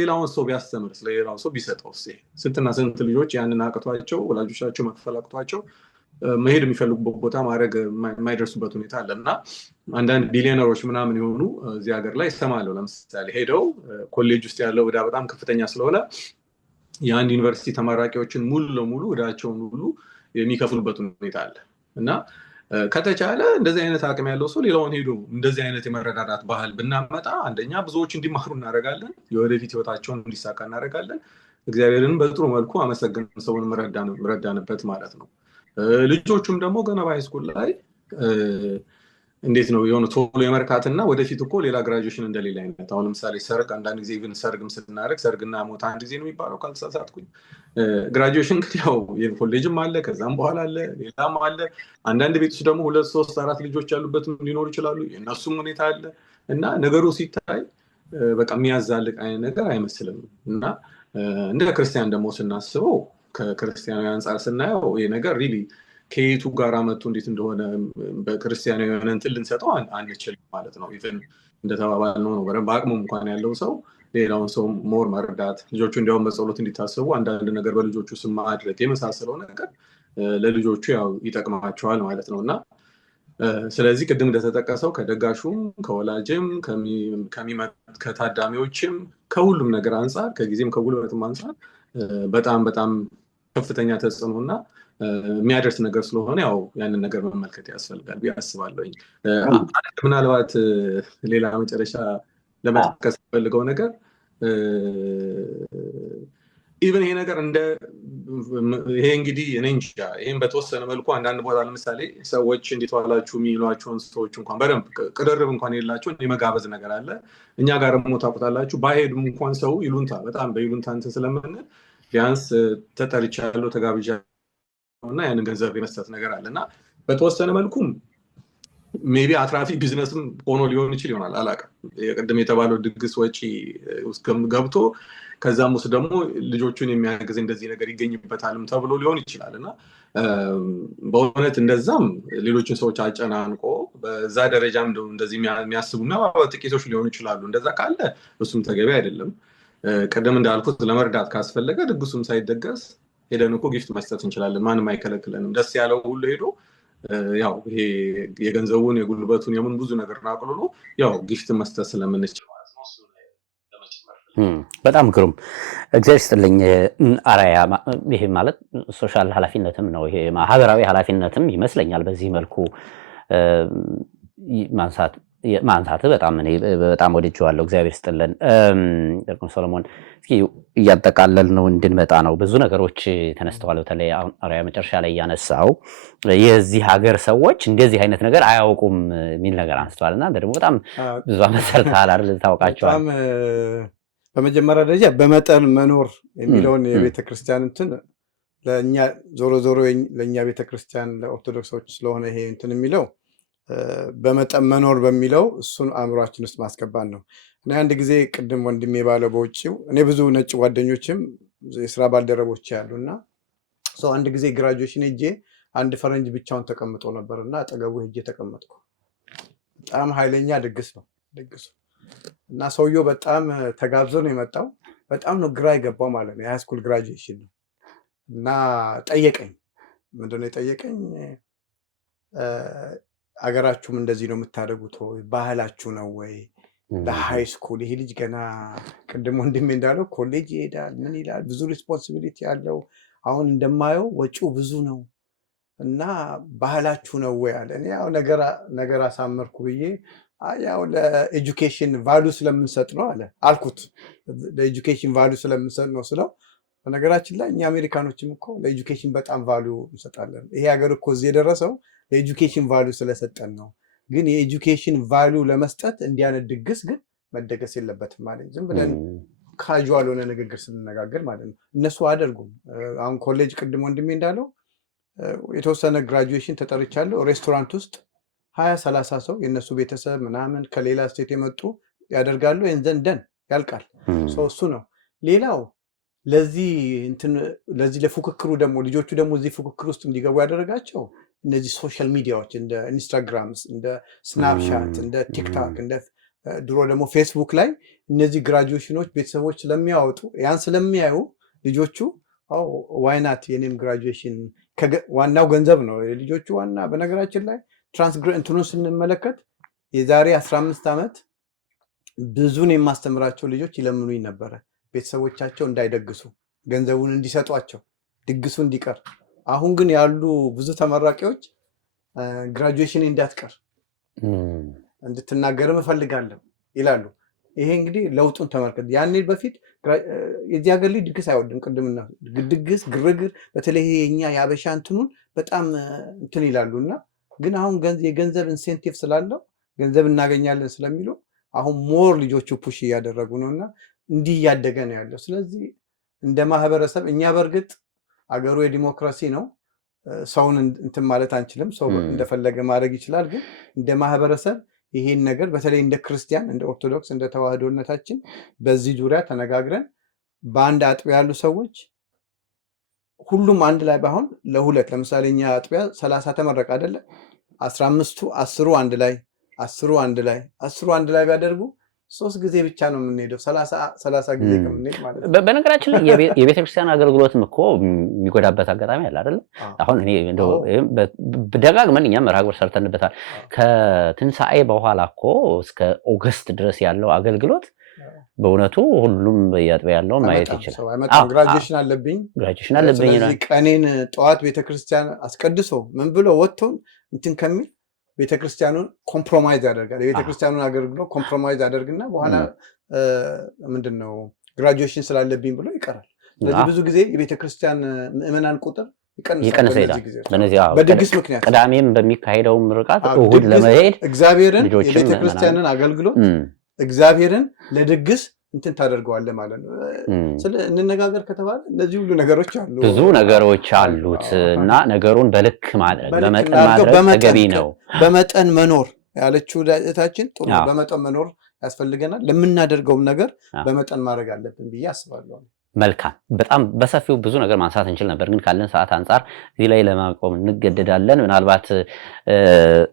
ሌላውን ሰው ቢያስተምር ስለሌላው ሰው ቢሰጠው ስንትና ስንት ልጆች ያንን አቅቷቸው ወላጆቻቸው መክፈል አቅቷቸው መሄድ የሚፈልጉበት ቦታ ማድረግ የማይደርሱበት ሁኔታ አለ እና አንዳንድ ቢሊዮነሮች ምናምን የሆኑ እዚህ ሀገር ላይ ይሰማለሁ ለምሳሌ ሄደው ኮሌጅ ውስጥ ያለው ዕዳ በጣም ከፍተኛ ስለሆነ የአንድ ዩኒቨርሲቲ ተመራቂዎችን ሙሉ ለሙሉ ዕዳቸውን ሁሉ የሚከፍሉበት ሁኔታ አለ እና ከተቻለ እንደዚህ አይነት አቅም ያለው ሰው ሌላውን ሄዱ እንደዚህ አይነት የመረዳዳት ባህል ብናመጣ አንደኛ ብዙዎች እንዲማሩ እናደርጋለን የወደፊት ህይወታቸውን እንዲሳካ እናደርጋለን እግዚአብሔርን በጥሩ መልኩ አመሰግን ሰውን መረዳንበት ማለት ነው ልጆቹም ደግሞ ገና በሃይስኩል ላይ እንዴት ነው የሆነ ቶሎ የመርካትና ወደፊት እኮ ሌላ ግራጁዌሽን እንደሌላ አይነት አሁን ለምሳሌ ሰርግ አንዳንድ ጊዜ ኢቭን ሰርግም ስናደርግ ሰርግና ሞት አንድ ጊዜ ነው የሚባለው ካልተሳሳትኩኝ ግራጁዌሽን ያው የኮሌጅም አለ ከዛም በኋላ አለ ሌላም አለ አንዳንድ ቤት ውስጥ ደግሞ 2 3 4 ልጆች ያሉበትም ሊኖሩ ይችላሉ የነሱም ሁኔታ አለ እና ነገሩ ሲታይ በቃ የሚያዛልቅ አይነት ነገር አይመስልም እና እንደ ክርስቲያን ደግሞ ስናስበው ከክርስቲያናዊ አንፃር ስናየው ይሄ ነገር ሪሊ ከየቱ ጋር መጥቶ እንዴት እንደሆነ በክርስቲያናዊ የሆነ እንትን ልንሰጠው አንችልም ማለት ነው ኢቭን እንደተባባልነው ነው በደንብ አቅሙ እንኳን ያለው ሰው ሌላውን ሰው ሞር መርዳት ልጆቹ እንዲያውም በጸሎት እንዲታሰቡ አንዳንድ ነገር በልጆቹ ስም ማድረግ የመሳሰለው ነገር ለልጆቹ ያው ይጠቅማቸዋል ማለት ነው እና ስለዚህ ቅድም እንደተጠቀሰው ከደጋሹም ከወላጅም ከታዳሚዎችም ከሁሉም ነገር አንፃር ከጊዜም ከጉልበትም አንፃር በጣም ከፍተኛ ተጽዕኖና የሚያደርስ ነገር ስለሆነ ያው ያንን ነገር መመልከት ያስፈልጋል ቢያስባለኝ ምናልባት ሌላ መጨረሻ ለመጥቀስ ፈልገው ነገር ኢቭን ይሄ ነገር ይሄ እንግዲህ እኔ እንጃ ይሄን በተወሰነ መልኩ አንዳንድ ቦታ ለምሳሌ ሰዎች እንዴት ዋላችሁ የሚሏቸውን ሰዎች እንኳን በደንብ ቅርርብ እንኳን የላቸው የመጋበዝ ነገር አለ እኛ ጋር ደግሞ ታውቁታላችሁ ባይሄዱም እንኳን ሰው ይሉንታ በጣም በይሉንታ እንትን ስለምን ቢያንስ ተጠርቻለሁ ተጋብዣለሁ እና ያንን ገንዘብ የመስጠት ነገር አለና በተወሰነ መልኩም ሜቢ አትራፊ ቢዝነስም ሆኖ ሊሆን ይችል ይሆናል አላውቅም። የቅድም የተባለው ድግስ ወጪ ውስጥ ገብቶ ከዛም ውስጥ ደግሞ ልጆቹን የሚያግዝ እንደዚህ ነገር ይገኝበታልም ተብሎ ሊሆን ይችላል እና በእውነት እንደዛም ሌሎችን ሰዎች አጨናንቆ በዛ ደረጃም እንደዚህ የሚያስቡና ጥቂቶች ሊሆኑ ይችላሉ። እንደዛ ካለ እሱም ተገቢ አይደለም። ቀደም እንዳልኩት ለመርዳት ካስፈለገ ድግሱም ሳይደገስ ሄደን እኮ ጊፍት መስጠት እንችላለን። ማንም አይከለክለንም። ደስ ያለው ሁሉ ሄዶ ያው ይሄ የገንዘቡን የጉልበቱን የምን ብዙ ነገር አቅልሎ ያው ጊፍት መስጠት ስለምንችል ማለት ነው። እሱ ለመጨመር በጣም ግሩም እግዚአብሔር ይስጥልኝ አራያ። ይሄ ማለት ሶሻል ኃላፊነትም ነው፣ ይሄ ማህበራዊ ኃላፊነትም ይመስለኛል። በዚህ መልኩ ማንሳት በጣም ወድጄዋለሁ። እግዚአብሔር ይስጥልን። ዲያቆን ሰሎሞን እስኪ እያጠቃለል ነው እንድንመጣ ነው። ብዙ ነገሮች ተነስተዋል። በተለይ አራያ መጨረሻ ላይ ያነሳው የዚህ ሀገር ሰዎች እንደዚህ አይነት ነገር አያውቁም የሚል ነገር አንስተዋል እና ደግሞ በጣም ብዙ መሰርተሃል አይደል? ታውቃቸዋል። በመጀመሪያ ደረጃ በመጠን መኖር የሚለውን የቤተክርስቲያን እንትን ለእኛ ዞሮ ለእኛ ቤተክርስቲያን ለኦርቶዶክሶች ስለሆነ ይሄ እንትን የሚለው በመጠን መኖር በሚለው እሱን አእምሯችን ውስጥ ማስገባት ነው። እኔ አንድ ጊዜ ቅድም ወንድሜ ባለው በውጭው እኔ ብዙ ነጭ ጓደኞችም የስራ ባልደረቦች ያሉና አንድ ጊዜ ግራጁዌሽን ሄጄ አንድ ፈረንጅ ብቻውን ተቀምጦ ነበርና አጠገቡ ሄጄ ተቀመጥኩ። በጣም ኃይለኛ ድግስ ነው ድግሱ እና ሰውየው በጣም ተጋብዞ ነው የመጣው። በጣም ነው ግራ የገባው ማለት ነው። የሃይስኩል ግራጁዌሽን ነው እና ጠየቀኝ። ምንድነው የጠየቀኝ? አገራችሁም እንደዚህ ነው የምታደርጉት ወይ? ባህላችሁ ነው ወይ? ለሃይ ስኩል ይሄ ልጅ ገና ቅድም ወንድሜ እንዳለው ኮሌጅ ይሄዳል፣ ምን ይላል፣ ብዙ ሪስፖንሲቢሊቲ ያለው አሁን እንደማየው ወጪው ብዙ ነው እና ባህላችሁ ነው ወይ አለ። እኔ ያው ነገር አሳመርኩ ብዬ ያው ለኤጁኬሽን ቫሉ ስለምንሰጥ ነው አለ አልኩት። ለኤጁኬሽን ቫሉ ስለምንሰጥ ነው ስለው፣ በነገራችን ላይ እኛ አሜሪካኖችም እኮ ለኤጁኬሽን በጣም ቫሉ እንሰጣለን። ይሄ ሀገር እኮ እዚህ የደረሰው ለኤጁኬሽን ቫሉ ስለሰጠን ነው። ግን የኤጁኬሽን ቫሉ ለመስጠት እንዲህ አይነት ድግስ ግን መደገስ የለበትም ማለት ዝም ብለን ካዥዋል ሆነ ንግግር ስንነጋገር ማለት ነው። እነሱ አደርጉም። አሁን ኮሌጅ ቅድም ወንድሜ እንዳለው የተወሰነ ግራጁዌሽን ተጠርቻለሁ። ሬስቶራንት ውስጥ 20-30 ሰው የእነሱ ቤተሰብ ምናምን ከሌላ ስቴት የመጡ ያደርጋሉ። ዘንደን ያልቃል። እሱ ነው። ሌላው ለዚህ ለፉክክሩ ደግሞ ልጆቹ ደግሞ እዚህ ፉክክር ውስጥ እንዲገቡ ያደረጋቸው እነዚህ ሶሻል ሚዲያዎች እንደ ኢንስታግራም፣ እንደ ስናፕቻት፣ እንደ ቲክቶክ፣ እንደ ድሮ ደግሞ ፌስቡክ ላይ እነዚህ ግራጁዌሽኖች ቤተሰቦች ስለሚያወጡ ያን ስለሚያዩ ልጆቹ ዋይናት የኔም ግራጁዌሽን ዋናው ገንዘብ ነው ልጆቹ ዋና። በነገራችን ላይ እንትኑን ስንመለከት የዛሬ 15 ዓመት ብዙን የማስተምራቸው ልጆች ይለምኑኝ ነበረ ቤተሰቦቻቸው እንዳይደግሱ ገንዘቡን እንዲሰጧቸው ድግሱ እንዲቀር። አሁን ግን ያሉ ብዙ ተመራቂዎች ግራጁዌሽን እንዳትቀር እንድትናገርም እፈልጋለሁ ይላሉ። ይሄ እንግዲህ ለውጡን ተመልከት። ያኔ በፊት የዚህ ሀገር ልጅ ድግስ አይወድም። ቅድምና ድግስ ግርግር፣ በተለይ የኛ የአበሻ እንትኑን በጣም እንትን ይላሉ እና ግን አሁን የገንዘብ ኢንሴንቲቭ ስላለው ገንዘብ እናገኛለን ስለሚሉ አሁን ሞር ልጆቹ ፑሽ እያደረጉ ነው እና እንዲህ እያደገ ነው ያለው። ስለዚህ እንደ ማህበረሰብ እኛ በእርግጥ አገሩ የዲሞክራሲ ነው፣ ሰውን እንትን ማለት አንችልም። ሰው እንደፈለገ ማድረግ ይችላል። ግን እንደ ማህበረሰብ ይሄን ነገር በተለይ እንደ ክርስቲያን፣ እንደ ኦርቶዶክስ፣ እንደ ተዋህዶነታችን በዚህ ዙሪያ ተነጋግረን በአንድ አጥቢያ ያሉ ሰዎች ሁሉም አንድ ላይ ባይሆን ለሁለት ለምሳሌ እኛ አጥቢያ 30 ተመረቀ አይደለ? 15ቱ 10 አንድ ላይ 10 አንድ ላይ 10 አንድ ላይ ቢያደርጉ 3 ጊዜ ብቻ ነው የምንሄደው 30 ጊዜ ከምንሄድ ማለት ነው። በነገራችን ላይ የቤተክርስቲያን አገልግሎትም እኮ የሚጎዳበት አጋጣሚ አለ አይደል? አሁን እኔ እንደው ደጋግመን እኛም መርሃ ግብር ሰርተንበታል። ከትንሣኤ በኋላ እኮ እስከ ኦገስት ድረስ ያለው አገልግሎት በእውነቱ ሁሉም ያጥበ ያለው ማየት ይችላል። ግራጁዌሽን አለብኝ ስለዚህ ቀኔን ጠዋት ቤተክርስቲያን አስቀድሶ ምን ብሎ ወጥቶን እንትን ከሚል ቤተክርስቲያኑን ኮምፕሮማይዝ ያደርጋል። የቤተክርስቲያኑን አገልግሎት ኮምፕሮማይዝ ያደርግና በኋላ ምንድነው ግራጁዌሽን ስላለብኝ ብሎ ይቀራል። ስለዚህ ብዙ ጊዜ የቤተክርስቲያን ምዕመናን ቁጥር ይቀንስ ይላል። በድግስ ምክንያት ቅዳሜም በሚካሄደው ምርቃት እሁድ ለመሄድ እግዚአብሔርን የቤተክርስቲያንን አገልግሎት እግዚአብሔርን ለድግስ እንትን ታደርገዋለህ ማለት ነው። ስለ እንነጋገር ከተባለ እነዚህ ሁሉ ነገሮች አሉ፣ ብዙ ነገሮች አሉት እና ነገሩን በልክ ማድረግ በመጠን ማድረግ ተገቢ ነው። በመጠን መኖር ያለችው እህታችን ጥሩ፣ በመጠን መኖር ያስፈልገናል። ለምናደርገውም ነገር በመጠን ማድረግ አለብን ብዬ አስባለሁ። መልካም፣ በጣም በሰፊው ብዙ ነገር ማንሳት እንችል ነበር፣ ግን ካለን ሰዓት አንጻር እዚህ ላይ ለማቆም እንገደዳለን። ምናልባት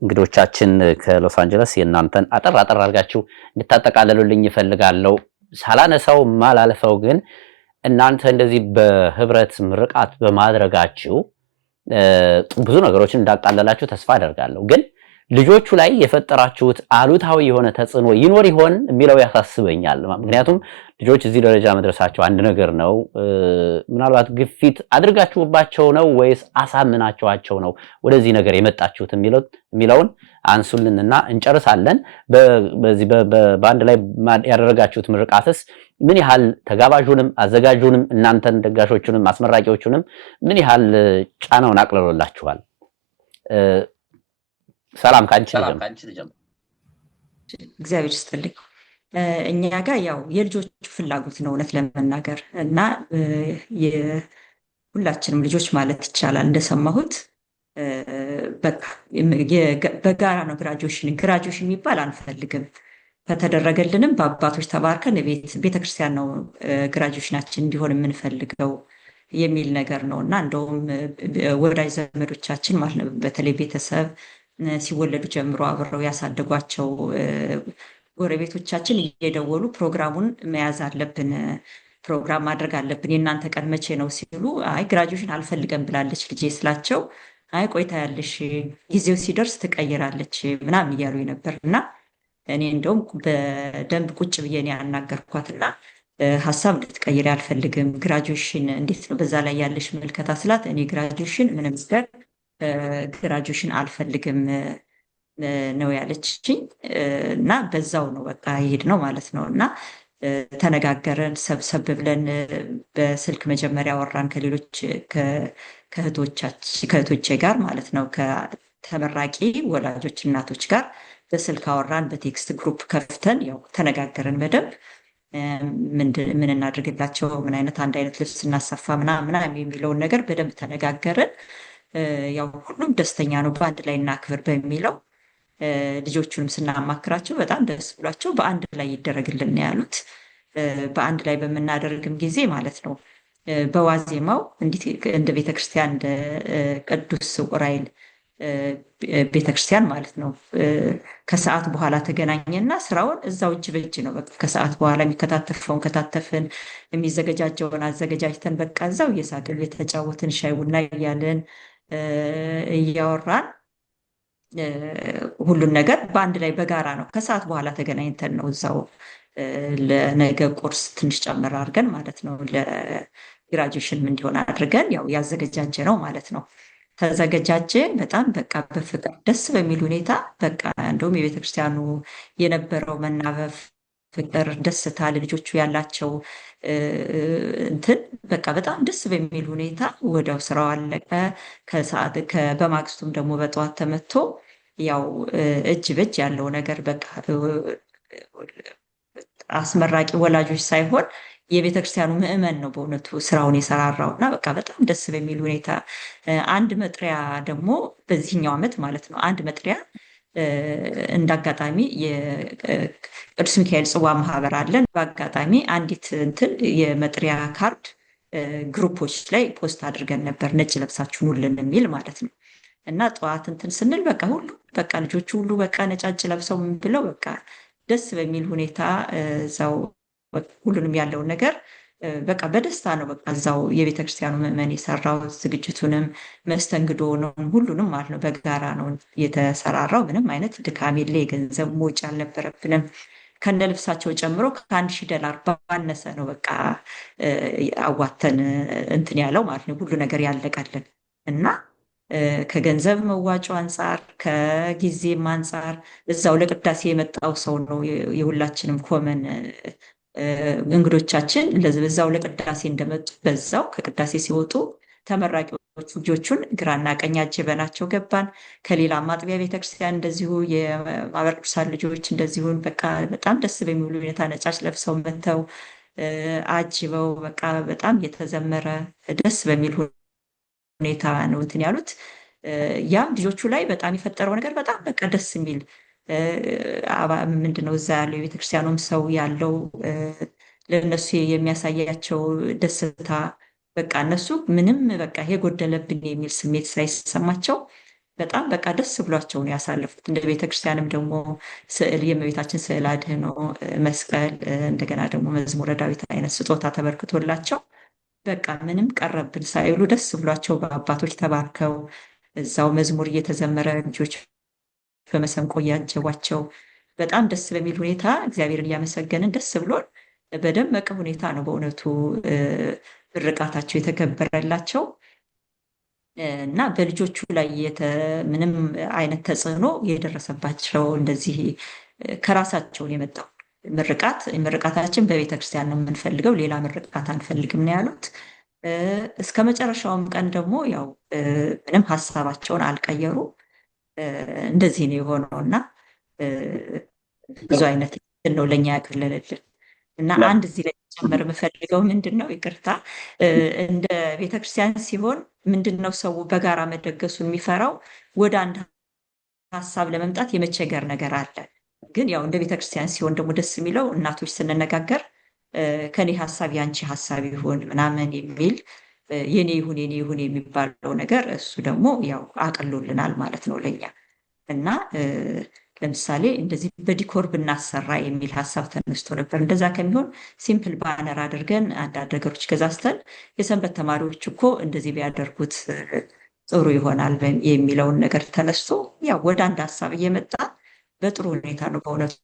እንግዶቻችን ከሎስ አንጀለስ የእናንተን አጠር አድርጋችሁ እንድታጠቃለሉልኝ ይፈልጋለሁ። ሳላነሳው ማላለፈው ግን እናንተ እንደዚህ በህብረት ምርቃት በማድረጋችሁ ብዙ ነገሮችን እንዳቃለላችሁ ተስፋ አደርጋለሁ። ግን ልጆቹ ላይ የፈጠራችሁት አሉታዊ የሆነ ተጽዕኖ ይኖር ይሆን የሚለው ያሳስበኛል። ምክንያቱም ልጆች እዚህ ደረጃ መድረሳቸው አንድ ነገር ነው። ምናልባት ግፊት አድርጋችሁባቸው ነው ወይስ አሳምናችኋቸው ነው ወደዚህ ነገር የመጣችሁት የሚለውን አንሱልንና እንጨርሳለን። በዚህ በአንድ ላይ ያደረጋችሁት ምርቃትስ ምን ያህል ተጋባዡንም አዘጋጁንም እናንተን ደጋሾቹንም አስመራቂዎቹንም ምን ያህል ጫናውን አቅልሎላችኋል? ሰላም ካንቺ ልጀምር። እግዚአብሔር ይስጥልኝ። እኛ ጋር ያው የልጆቹ ፍላጎት ነው እውነት ለመናገር እና ሁላችንም ልጆች ማለት ይቻላል እንደሰማሁት በቃ በጋራ ነው ግራጁዌሽን የሚባል አንፈልግም። ከተደረገልንም በአባቶች ተባርከን ቤተክርስቲያን ነው ግራጁዌሽናችን እንዲሆን የምንፈልገው የሚል ነገር ነው እና እንደውም ወዳጅ ዘመዶቻችን ማለት ነው በተለይ ቤተሰብ ሲወለዱ ጀምሮ አብረው ያሳደጓቸው ጎረቤቶቻችን እየደወሉ ፕሮግራሙን መያዝ አለብን፣ ፕሮግራም ማድረግ አለብን፣ የእናንተ ቀን መቼ ነው ሲሉ አይ ግራጁዌሽን አልፈልገም ብላለች ልጄ ስላቸው አይ ቆይታ ያለሽ ጊዜው ሲደርስ ትቀይራለች ምናምን እያሉ ነበር እና እኔ እንደውም በደንብ ቁጭ ብዬ ነው ያናገርኳትና ሀሳብ እንድትቀይሪ አልፈልግም፣ ግራጁዌሽን እንዴት ነው በዛ ላይ ያለሽ ምልከታ ስላት እኔ ግራጁዌሽን ምንም ነገር ግራጁዌሽን አልፈልግም ነው ያለችኝ እና በዛው ነው በቃ ይሄድ ነው ማለት ነው እና ተነጋገረን ሰብሰብ ብለን በስልክ መጀመሪያ አወራን ከሌሎች ከእህቶቼ ጋር ማለት ነው ከተመራቂ ወላጆች እናቶች ጋር በስልክ አወራን። በቴክስት ግሩፕ ከፍተን ያው ተነጋገረን በደንብ ምን እናድርግላቸው፣ ምን አይነት አንድ አይነት ልብስ እናሰፋ ምናምን የሚለውን ነገር በደንብ ተነጋገረን። ያው ሁሉም ደስተኛ ነው በአንድ ላይ እናክብር በሚለው ልጆቹንም ስናማክራቸው በጣም ደስ ብሏቸው በአንድ ላይ ይደረግልን ያሉት። በአንድ ላይ በምናደርግም ጊዜ ማለት ነው በዋዜማው እንደ ቤተክርስቲያን እንደ ቅዱስ ዑራኤል ቤተክርስቲያን ማለት ነው ከሰዓት በኋላ ተገናኘና ስራውን እዛው እጅ በእጅ ነው በቃ ከሰዓት በኋላ የሚከታተፈውን ከታተፍን የሚዘገጃጀውን አዘገጃጅተን በቃ እዛው እየሳቅን የተጫወትን ሻይ ቡና እያለን እያወራን ሁሉን ነገር በአንድ ላይ በጋራ ነው ከሰዓት በኋላ ተገናኝተን ነው እዛው ለነገ ቁርስ ትንሽ ጨምር አድርገን ማለት ነው ለግራጁዌሽን እንዲሆን አድርገን ያው ያዘገጃጀ ነው ማለት ነው። ተዘገጃጀን በጣም በቃ በፍቅር ደስ በሚል ሁኔታ በቃ እንደውም የቤተክርስቲያኑ የነበረው መናበብ ፍቅር፣ ደስታ ለልጆቹ ያላቸው እንትን በቃ በጣም ደስ በሚል ሁኔታ ወዲያው ስራው አለቀ። በማግስቱም ደግሞ በጠዋት ተመቶ ያው እጅ በእጅ ያለው ነገር በቃ አስመራቂ ወላጆች ሳይሆን የቤተክርስቲያኑ ምዕመን ነው በእውነቱ ስራውን የሰራራው እና በቃ በጣም ደስ በሚል ሁኔታ አንድ መጥሪያ ደግሞ በዚህኛው ዓመት ማለት ነው አንድ መጥሪያ እንዳጋጣሚ የቅዱስ ሚካኤል ጽዋ ማህበር አለን። በአጋጣሚ አንዲት እንትን የመጥሪያ ካርድ ግሩፖች ላይ ፖስት አድርገን ነበር ነጭ ለብሳችሁ ኑልን የሚል ማለት ነው እና ጠዋት እንትን ስንል በቃ ሁሉ በቃ ልጆቹ ሁሉ በቃ ነጫጭ ለብሰው ምን ብለው በቃ ደስ በሚል ሁኔታ እዛው ሁሉንም ያለውን ነገር በቃ በደስታ ነው በቃ እዛው የቤተክርስቲያኑ ምዕመን የሰራው ዝግጅቱንም መስተንግዶንም ሁሉንም ማለት ነው በጋራ ነው የተሰራራው። ምንም አይነት ድካም የለ፣ የገንዘብ ወጪ አልነበረብንም። ከነ ልብሳቸው ጨምሮ $1,000 ባነሰ ነው በቃ አዋተን እንትን ያለው ማለት ነው ሁሉ ነገር ያለቀልን እና ከገንዘብ መዋጮ አንጻር ከጊዜም አንጻር እዛው ለቅዳሴ የመጣው ሰው ነው የሁላችንም ኮመን እንግዶቻችን በዛው ለቅዳሴ እንደመጡ በዛው ከቅዳሴ ሲወጡ ተመራቂዎች ልጆቹን ግራና ቀኝ አጅበናቸው ገባን። ከሌላ ማጥቢያ ቤተክርስቲያን እንደዚሁ የማህበረ ቅዱሳን ልጆች እንደዚሁን በቃ በጣም ደስ በሚሉ ሁኔታ ነጫጭ ለብሰው መጥተው አጅበው በቃ በጣም የተዘመረ ደስ በሚል ሁኔታ ነው እንትን ያሉት። ያም ልጆቹ ላይ በጣም የፈጠረው ነገር በጣም በቃ ደስ የሚል ምንድነው እዛ ያለው የቤተክርስቲያኑም ሰው ያለው ለእነሱ የሚያሳያቸው ደስታ በቃ እነሱ ምንም በቃ ይሄ ጎደለብን የሚል ስሜት ሳይሰማቸው በጣም በቃ ደስ ብሏቸው ነው ያሳለፉት። እንደ ቤተክርስቲያንም ደግሞ ስዕል የእመቤታችን ስዕል አድህኖ መስቀል እንደገና ደግሞ መዝሙረ ዳዊት አይነት ስጦታ ተበርክቶላቸው በቃ ምንም ቀረብን ሳይሉ ደስ ብሏቸው በአባቶች ተባርከው እዛው መዝሙር እየተዘመረ ልጆች በመሰንቆ እያጀቧቸው በጣም ደስ በሚል ሁኔታ እግዚአብሔርን እያመሰገንን ደስ ብሎን በደመቀ ሁኔታ ነው በእውነቱ ምርቃታቸው የተከበረላቸው እና በልጆቹ ላይ ምንም አይነት ተጽዕኖ የደረሰባቸው እንደዚህ ከራሳቸውን የመጣው ምርቃታችን በቤተክርስቲያን ነው የምንፈልገው፣ ሌላ ምርቃት አንፈልግም ነው ያሉት። እስከ መጨረሻውም ቀን ደግሞ ያው ምንም ሀሳባቸውን አልቀየሩ። እንደዚህ ነው የሆነው እና ብዙ አይነት ነው ለእኛ ያቀለለልን እና አንድ እዚህ ላይ ጨመር የምፈልገው ምንድን ነው ይቅርታ፣ እንደ ቤተክርስቲያን ሲሆን ምንድን ነው ሰው በጋራ መደገሱን የሚፈራው ወደ አንድ ሀሳብ ለመምጣት የመቸገር ነገር አለ። ግን ያው እንደ ቤተክርስቲያን ሲሆን ደግሞ ደስ የሚለው እናቶች ስንነጋገር ከኔ ሀሳብ ያንቺ ሀሳብ ይሁን ምናምን የሚል የኔ ይሁን የሚባለው ነገር እሱ ደግሞ ያው አቅሎልናል ማለት ነው ለኛ እና ለምሳሌ እንደዚህ በዲኮር ብናሰራ የሚል ሀሳብ ተነስቶ ነበር። እንደዛ ከሚሆን ሲምፕል ባነር አድርገን አንዳንድ ነገሮች ገዛዝተን የሰንበት ተማሪዎች እኮ እንደዚህ ቢያደርጉት ጥሩ ይሆናል የሚለውን ነገር ተነስቶ ያው ወደ አንድ ሀሳብ እየመጣ በጥሩ ሁኔታ ነው በእውነቱ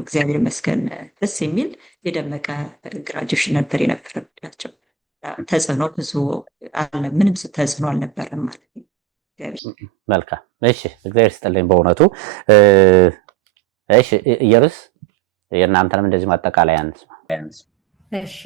እግዚአብሔር ይመስገን ደስ የሚል የደመቀ ግራጁዌሽን ነበር የነበረላቸው። ተጽዕኖ ብዙ ምንም ተጽዕኖ አልነበረም ማለት ነው። መልካም እሺ፣ እግዚአብሔር ይስጥልኝ በእውነቱ። እሺ ኢየሩስ የእናንተንም እንደዚህ ማጠቃለያ ያንስ። እሺ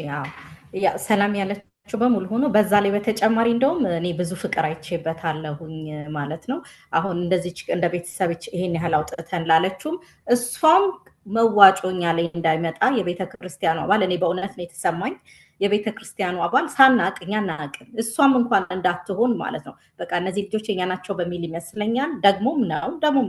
ያ ሰላም ያለችው በሙሉ ሆኖ በዛ ላይ በተጨማሪ እንደውም እኔ ብዙ ፍቅር አይቼበታለሁኝ ማለት ነው። አሁን እንደዚህ እንደ ቤተሰብ ይሄን ያህል አውጥተን ላለችውም እሷም መዋጮኛ ላይ እንዳይመጣ የቤተ ክርስቲያኑ አባል እኔ በእውነት ነው የተሰማኝ የቤተ ክርስቲያኑ አባል ሳናቅ እኛ እናቅም እሷም እንኳን እንዳትሆን ማለት ነው። በቃ እነዚህ ልጆች የኛ ናቸው በሚል ይመስለኛል። ደግሞም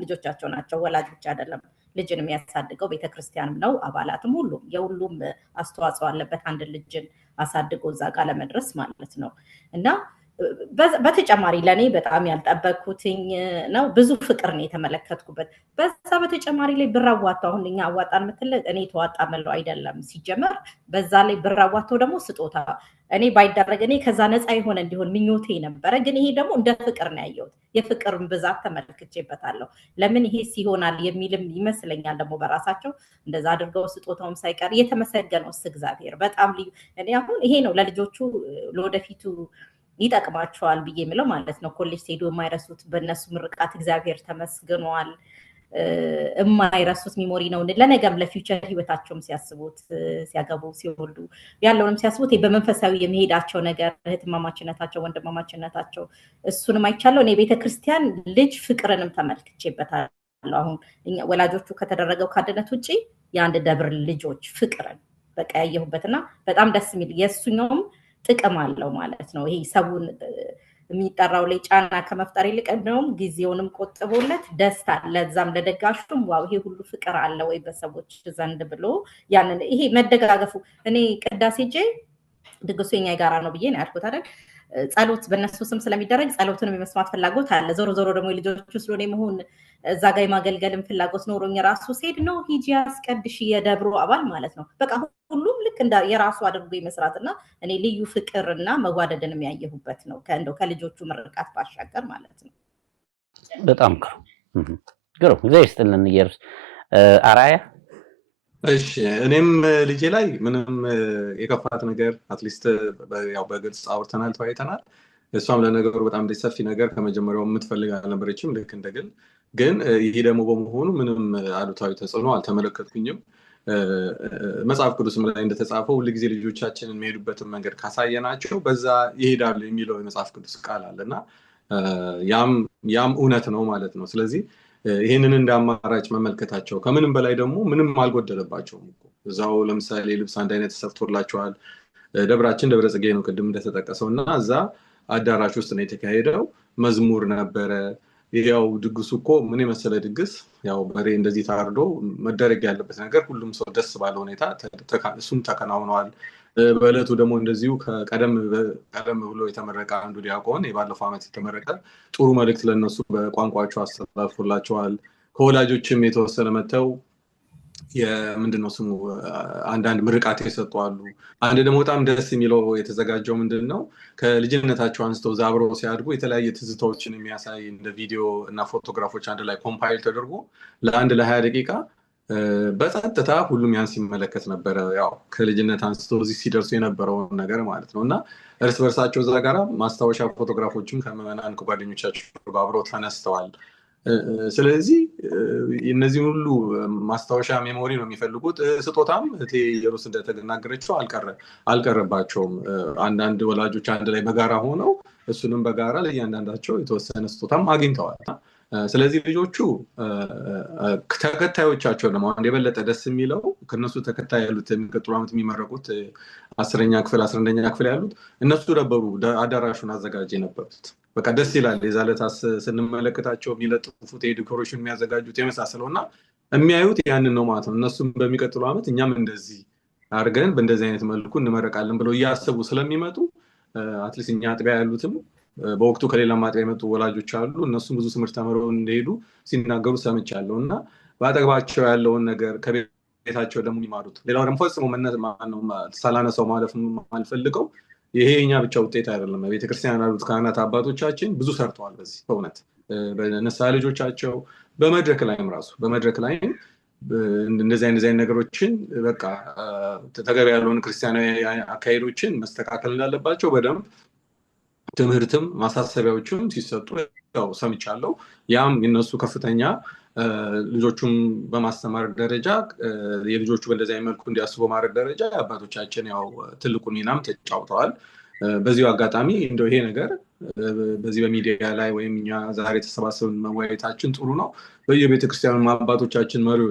ልጆቻቸው ናቸው። ወላጅ ብቻ አይደለም ልጅን የሚያሳድገው ቤተክርስቲያንም ነው። አባላትም ሁሉም የሁሉም አስተዋጽኦ አለበት አንድ ልጅን አሳድጎ እዛ ጋር ለመድረስ ማለት ነው እና በተጨማሪ ለኔ በጣም ያልጠበቅኩትኝ ነው። ብዙ ፍቅር ነው የተመለከትኩበት። በዛ በተጨማሪ ላይ ብራዋታው አሁን እኛ አዋጣን ምትል እኔ ተዋጣ መለው አይደለም ሲጀመር። በዛ ላይ ብራዋታው ደግሞ ስጦታ እኔ ባይደረግ እኔ ከዛ ነፃ የሆነ እንዲሆን ምኞቴ ነበረ። ግን ይሄ ደግሞ እንደ ፍቅር ነው ያየሁት። የፍቅርን ብዛት ተመልክቼበታለሁ። ለምን ይሄ ሲሆናል የሚልም ይመስለኛል። ደግሞ በራሳቸው እንደዛ አድርገው ስጦታውም ሳይቀር የተመሰገነው እግዚአብሔር በጣም ልዩ። እኔ አሁን ይሄ ነው ለልጆቹ ለወደፊቱ ይጠቅማቸዋል ብዬ የምለው ማለት ነው። ኮሌጅ ሄዶ የማይረሱት በእነሱ ምርቃት እግዚአብሔር ተመስግኗል። የማይረሱት ሚሞሪ ነው። ለነገም ለፊውቸር ህይወታቸውም ሲያስቡት ሲያገቡ ሲወልዱ ያለውንም ሲያስቡት በመንፈሳዊ የሚሄዳቸው ነገር እህትማማችነታቸው ወንድማማችነታቸው እሱንም አይቻለሁ። እኔ ቤተክርስቲያን ልጅ ፍቅርንም ተመልክቼበታለሁ። አሁን ወላጆቹ ከተደረገው ካድነት ውጭ የአንድ ደብር ልጆች ፍቅርን በቃ ያየሁበትና በጣም ደስ የሚል የእሱኛውም ጥቅም አለው ማለት ነው። ይሄ ሰውን የሚጠራው ላይ ጫና ከመፍጠር ይልቅ እንደውም ጊዜውንም ቆጥቦለት ደስታ ለዛም ለደጋሹም ዋው ይሄ ሁሉ ፍቅር አለ ወይ በሰዎች ዘንድ ብሎ ያንን ይሄ መደጋገፉ እኔ ቅዳሴ ሄጄ ድግሱ የኛ ጋራ ነው ብዬ ነው ያልኩት አይደል። ጸሎት በእነሱ ስም ስለሚደረግ ጸሎትንም የመስማት ፍላጎት አለ። ዞሮ ዞሮ ደግሞ ልጆቹ ስለሆነ መሆን እዛ ጋር የማገልገልም ፍላጎት ኖሮኝ ራሱ ሴድ ነው ሂጂ አስቀድሽ የደብሮ አባል ማለት ነው። በቃ ሁሉም ልክ እንደ የራሱ አድርጎ ይመስራትና እኔ ልዩ ፍቅርና መዋደድንም ያየሁበት ነው ከእንደው ከልጆቹ ምርቃት ባሻገር ማለት ነው። በጣም ግሩም ጊዜ ይስጥልን ኢየሩስ። አራያ እሺ እኔም ልጄ ላይ ምንም የከፋት ነገር አትሊስት ያው በግልጽ አውርተናል ተወያይተናል። እሷም ለነገሩ በጣም ሰፊ ነገር ከመጀመሪያው የምትፈልግ አልነበረችም ልክ እንደግል። ግን ይሄ ደግሞ በመሆኑ ምንም አሉታዊ ተጽዕኖ አልተመለከትኩኝም። መጽሐፍ ቅዱስም ላይ እንደተጻፈው ሁልጊዜ ልጆቻችንን የሚሄዱበትን መንገድ ካሳየናቸው በዛ ይሄዳሉ የሚለው የመጽሐፍ ቅዱስ ቃል አለና ያም እውነት ነው ማለት ነው። ስለዚህ ይህንን እንደ አማራጭ መመልከታቸው ከምንም በላይ ደግሞ ምንም አልጎደለባቸውም እኮ እዛው ለምሳሌ ልብስ አንድ አይነት ተሰፍቶላቸዋል። ደብራችን ደብረ ጽጌ ነው ቅድም እንደተጠቀሰው እና እዛ አዳራሽ ውስጥ ነው የተካሄደው። መዝሙር ነበረ። ያው ድግሱ እኮ ምን የመሰለ ድግስ፣ ያው በሬ እንደዚህ ታርዶ መደረግ ያለበት ነገር ሁሉም ሰው ደስ ባለ ሁኔታ እሱም ተከናውኗል። በዕለቱ ደግሞ እንደዚሁ ቀደም ብሎ የተመረቀ አንዱ ዲያቆን የባለፈው ዓመት የተመረቀ ጥሩ መልእክት ለነሱ በቋንቋቸው አስተላልፎላቸዋል። ከወላጆችም የተወሰነ መተው የምንድነው ስሙ አንዳንድ ምርቃት የሰጧሉ። አንድ ደግሞ በጣም ደስ የሚለው የተዘጋጀው ምንድነው ከልጅነታቸው አንስተው አብረው ሲያድጉ የተለያየ ትዝታዎችን የሚያሳይ እንደ ቪዲዮ እና ፎቶግራፎች አንድ ላይ ኮምፓይል ተደርጎ ለ20 ደቂቃ በጸጥታ ሁሉም ያን ሲመለከት ነበረ። ያው ከልጅነት አንስተው እዚህ ሲደርሱ የነበረውን ነገር ማለት ነው እና እርስ በርሳቸው እዛ ጋራ ማስታወሻ ፎቶግራፎችም ከምዕመናን ከጓደኞቻቸው አብረው ተነስተዋል። ስለዚህ እነዚህ ሁሉ ማስታወሻ ሜሞሪ ነው የሚፈልጉት። ስጦታም እቴ ኢየሩስ እንደተናገረችው አልቀረባቸውም። አንዳንድ ወላጆች አንድ ላይ በጋራ ሆነው እሱንም በጋራ ለእያንዳንዳቸው የተወሰነ ስጦታም አግኝተዋል። ስለዚህ ልጆቹ ተከታዮቻቸው ደግሞ አንድ የበለጠ ደስ የሚለው ከነሱ ተከታይ ያሉት የሚቀጥሉ ዓመት የሚመረቁት 10ኛ ክፍል 11ኛ ክፍል ያሉት እነሱ ነበሩ አዳራሹን አዘጋጅ የነበሩት። በቃ ደስ ይላል። የዛለታ ስንመለከታቸው የሚለጥፉት የዲኮሬሽን የሚያዘጋጁት የመሳሰለው እና የሚያዩት ያንን ነው ማለት ነው። እነሱም በሚቀጥሉ ዓመት እኛም እንደዚህ አድርገን በእንደዚህ አይነት መልኩ እንመረቃለን ብለው እያሰቡ ስለሚመጡ አትሊስት እኛ አጥቢያ ያሉትም በወቅቱ ከሌላ ማጥቢያ የመጡ ወላጆች አሉ። እነሱም ብዙ ትምህርት ተምረው እንደሄዱ ሲናገሩ ሰምቻለሁ እና በአጠገባቸው ያለውን ነገር ከቤታቸው ደግሞ የሚማሩት ሌላው ደግሞ ፈጽሞ ሳላነሳው ማለፍ አልፈልገው ይሄ እኛ ብቻ ውጤት አይደለም። ቤተክርስቲያን ያሉት ካህናት አባቶቻችን ብዙ ሰርተዋል። በዚህ በእውነት በነሳ ልጆቻቸው በመድረክ ላይም እንደዚህ አይነት ነገሮችን በቃ ተገቢ ያለውን ክርስቲያናዊ አካሄዶችን መስተካከል እንዳለባቸው በደንብ ትምህርትም ማሳሰቢያዎችም ሲሰጡ ያው ሰምቻለሁ። ያም የነሱ ከፍተኛ ልጆቹም በማስተማር ደረጃ የልጆቹ በእንደዚህ አይነት መልኩ እንዲያስቡ በማድረግ ደረጃ አባቶቻችን ያው ትልቁን ሚናም ተጫውተዋል። በዚሁ አጋጣሚ እንደው ይሄ ነገር በዚህ በሚዲያ ላይ ወይም እኛ ዛሬ ተሰባስበን መወያየታችን ጥሩ ነው። በየቤተክርስቲያኑ አባቶቻችን መሪ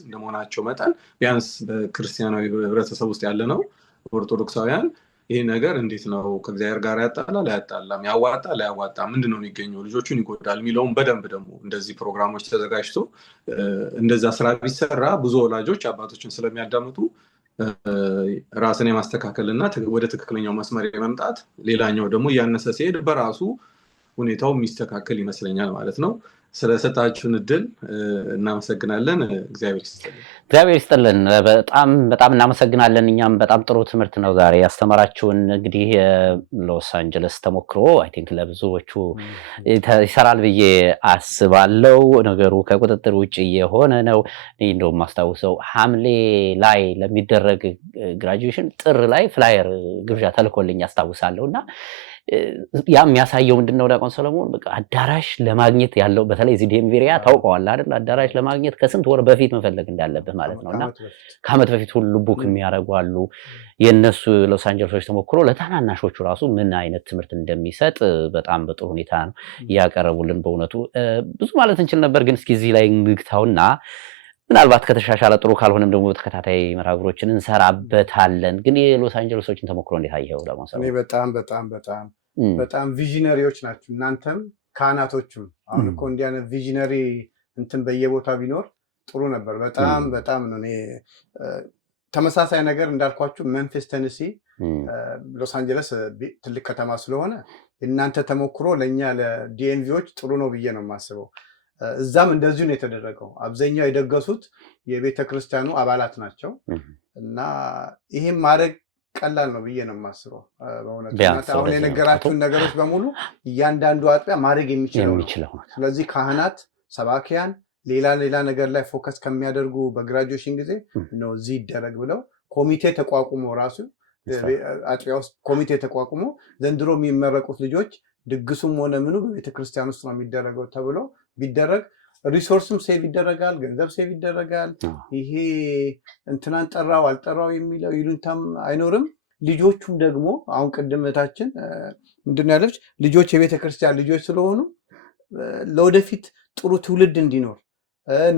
እንደመሆናቸው መጠን ቢያንስ በክርስቲያናዊ ህብረተሰብ ውስጥ ያለ ነው ኦርቶዶክሳውያን ይሄ ነገር እንዴት ነው ከእግዚአብሔር ጋር ያጣላል አያጣላም፣ ያዋጣል አያዋጣም፣ ምንድነው የሚገኘው፣ ልጆቹን ይጎዳል የሚለውን በደንብ ደግሞ እንደዚህ ፕሮግራሞች ተዘጋጅቶ እንደዛ ስራ ቢሰራ ብዙ ወላጆች አባቶችን ስለሚያዳምጡ ራስን የማስተካከልና ወደ ትክክለኛው መስመር የመምጣት ሌላኛው ደግሞ እያነሰ ሲሄድ በራሱ ሁኔታው የሚስተካከል ይመስለኛል ማለት ነው። ስለሰጣችሁን እድል እናመሰግናለን። እግዚአብሔር ይስጥልን። በጣም እናመሰግናለን። እኛም በጣም ጥሩ ትምህርት ነው ዛሬ ያስተማራችሁን። እንግዲህ ሎስ አንጀለስ ተሞክሮ አይ ቲንክ ለብዙዎቹ ይሰራል ብዬ አስባለሁ። ነገሩ ከቁጥጥር ውጭ የሆነ ነው። እንደውም ማስታውሰው ሐምሌ ላይ ለሚደረግ ግራጁዌሽን ጥር ላይ ፍላየር ግብዣ ተልኮልኝ አስታውሳለሁ እና ያ የሚያሳየው ምንድነው ዲያቆን ሰለሞን በቃ አዳራሽ ለማግኘት ያለው በተለይ እዚህ ዲኤምቪ ኤሪያ ታውቀዋል አይደል? አዳራሽ ለማግኘት ከስንት ወር በፊት መፈለግ እንዳለበት ማለት ነውና ከዓመት በፊት ሁሉ ቡክ የሚያደርጉ አሉ። የነሱ ሎስ አንጀለሶች ተሞክሮ ለታናናሾቹ ራሱ ምን አይነት ትምህርት እንደሚሰጥ በጣም በጥሩ ሁኔታ ነው ያቀረቡልን። በእውነቱ ብዙ ማለት እንችል ነበር፣ ግን እስኪ እዚህ ላይ እንግታውና ምናልባት ከተሻሻለ ጥሩ ካልሆነም ደግሞ ተከታታይ መራግሮችን እንሰራበታለን። ግን የሎስ አንጀለሶችን ተሞክሮ እንዴት አየኸው? እኔ በጣም ቪዥነሪዎች ናቸው። እናንተም ካህናቶቹም አሁን እኮ እንዲህ አይነት ቪዥነሪ እንትን በየቦታ ቢኖር ጥሩ ነበር። በጣም ነው። እኔ ተመሳሳይ ነገር እንዳልኳችሁ መንፊስ ቴነሲ፣ ሎስ አንጀለስ ትልቅ ከተማ ስለሆነ እናንተ ተሞክሮ ለእኛ ለዲኤንቪዎች ጥሩ ነው ብዬ ነው የማስበው። እዛም እንደዚሁ ነው የተደረገው። አብዛኛው የደገሱት የቤተ ክርስቲያኑ አባላት ናቸው እና ይህም ማድረግ ቀላል ነው ብዬ ነው የማስበው። በእውነት አሁን የነገራችሁን ነገሮች በሙሉ እያንዳንዱ አጥቢያ ማድረግ የሚችለው። ስለዚህ ካህናት፣ ሰባኪያን ሌላ ነገር ላይ ፎከስ ከሚያደርጉ በግራጁዌሽን ጊዜ ነው እዚህ ይደረግ ብለው ኮሚቴ ተቋቁሞ ራሱ አጥቢያ ውስጥ ኮሚቴ ተቋቁሞ ዘንድሮ የሚመረቁት ልጆች ድግሱም ሆነ ምኑ በቤተክርስቲያን ውስጥ ነው የሚደረገው ተብሎ ቢደረግ ሪሶርስም ሴቭ ይደረጋል፣ ገንዘብ ሴቭ ይደረጋል። ይሄ እንትናን ጠራው አልጠራው የሚለው ይሉንታም አይኖርም። ልጆቹም ደግሞ አሁን ቅድም እህታችን ምንድነው ያለች ልጆች የቤተ ክርስቲያን ልጆች ስለሆኑ ለወደፊት ጥሩ ትውልድ እንዲኖር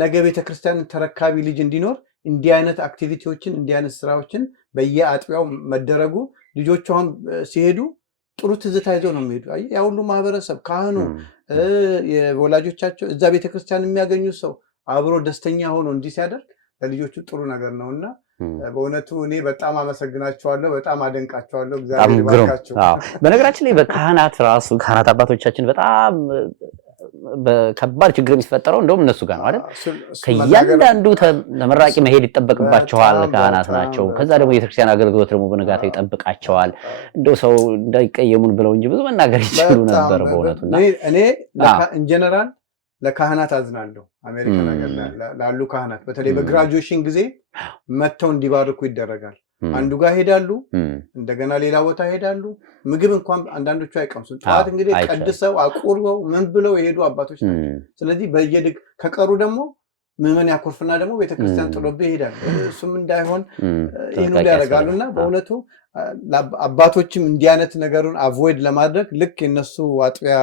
ነገ ቤተ ክርስቲያን ተረካቢ ልጅ እንዲኖር እንዲህ አይነት አክቲቪቲዎችን እንዲህ አይነት ስራዎችን በየአጥቢያው መደረጉ ልጆቹ አሁን ሲሄዱ ጥሩ ትዝታ ይዘው ነው የሚሄዱ። ያ ሁሉ ማህበረሰብ ካህኑ የወላጆቻቸው እዛ ቤተክርስቲያን የሚያገኙት ሰው አብሮ ደስተኛ ሆኖ እንዲህ ሲያደርግ ለልጆቹ ጥሩ ነገር ነውና በእውነቱ እኔ በጣም አመሰግናቸዋለሁ፣ በጣም አደንቃቸዋለሁ። እግዚአብሔር ይባርካቸው። በነገራችን ላይ በካህናት ራሱ ካህናት አባቶቻችን በጣም በከባድ ችግር የሚፈጠረው እንደውም እነሱ ጋር ነው አይደል? ከእያንዳንዱ ተመራቂ መሄድ ይጠበቅባቸዋል፣ ካህናት ናቸው። ከዛ ደግሞ የቤተክርስቲያን አገልግሎት ደግሞ በነጋታው ይጠብቃቸዋል። እንደው ሰው እንዳይቀየሙን ብለው እንጂ ብዙ መናገር ይችሉ ነበር በእውነቱና እኔ ኢንጀነራል ለካህናት አዝናለሁ። አሜሪካ ነገር ላሉ ካህናት በተለይ በግራጁዌሽን ጊዜ መተው እንዲባርኩ ይደረጋል። አንዱ ጋር ሄዳሉ፣ እንደገና ሌላ ቦታ ሄዳሉ። ምግብ እንኳን አንዳንዶቹ አይቀምሱም። ጠዋት እንግዲህ ቀድሰው አቁርበው ምን ብለው የሄዱ አባቶች ናቸው። ስለዚህ ከቀሩ ደግሞ ምዕመን ያኮርፍና ደግሞ ቤተክርስቲያን ጥሎብህ ይሄዳል። እሱም እንዳይሆን ይህን ያደርጋሉ እና በእውነቱ አባቶችም እንዲህ አይነት ነገሩን አቮይድ ለማድረግ ልክ የነሱ አጥቢያ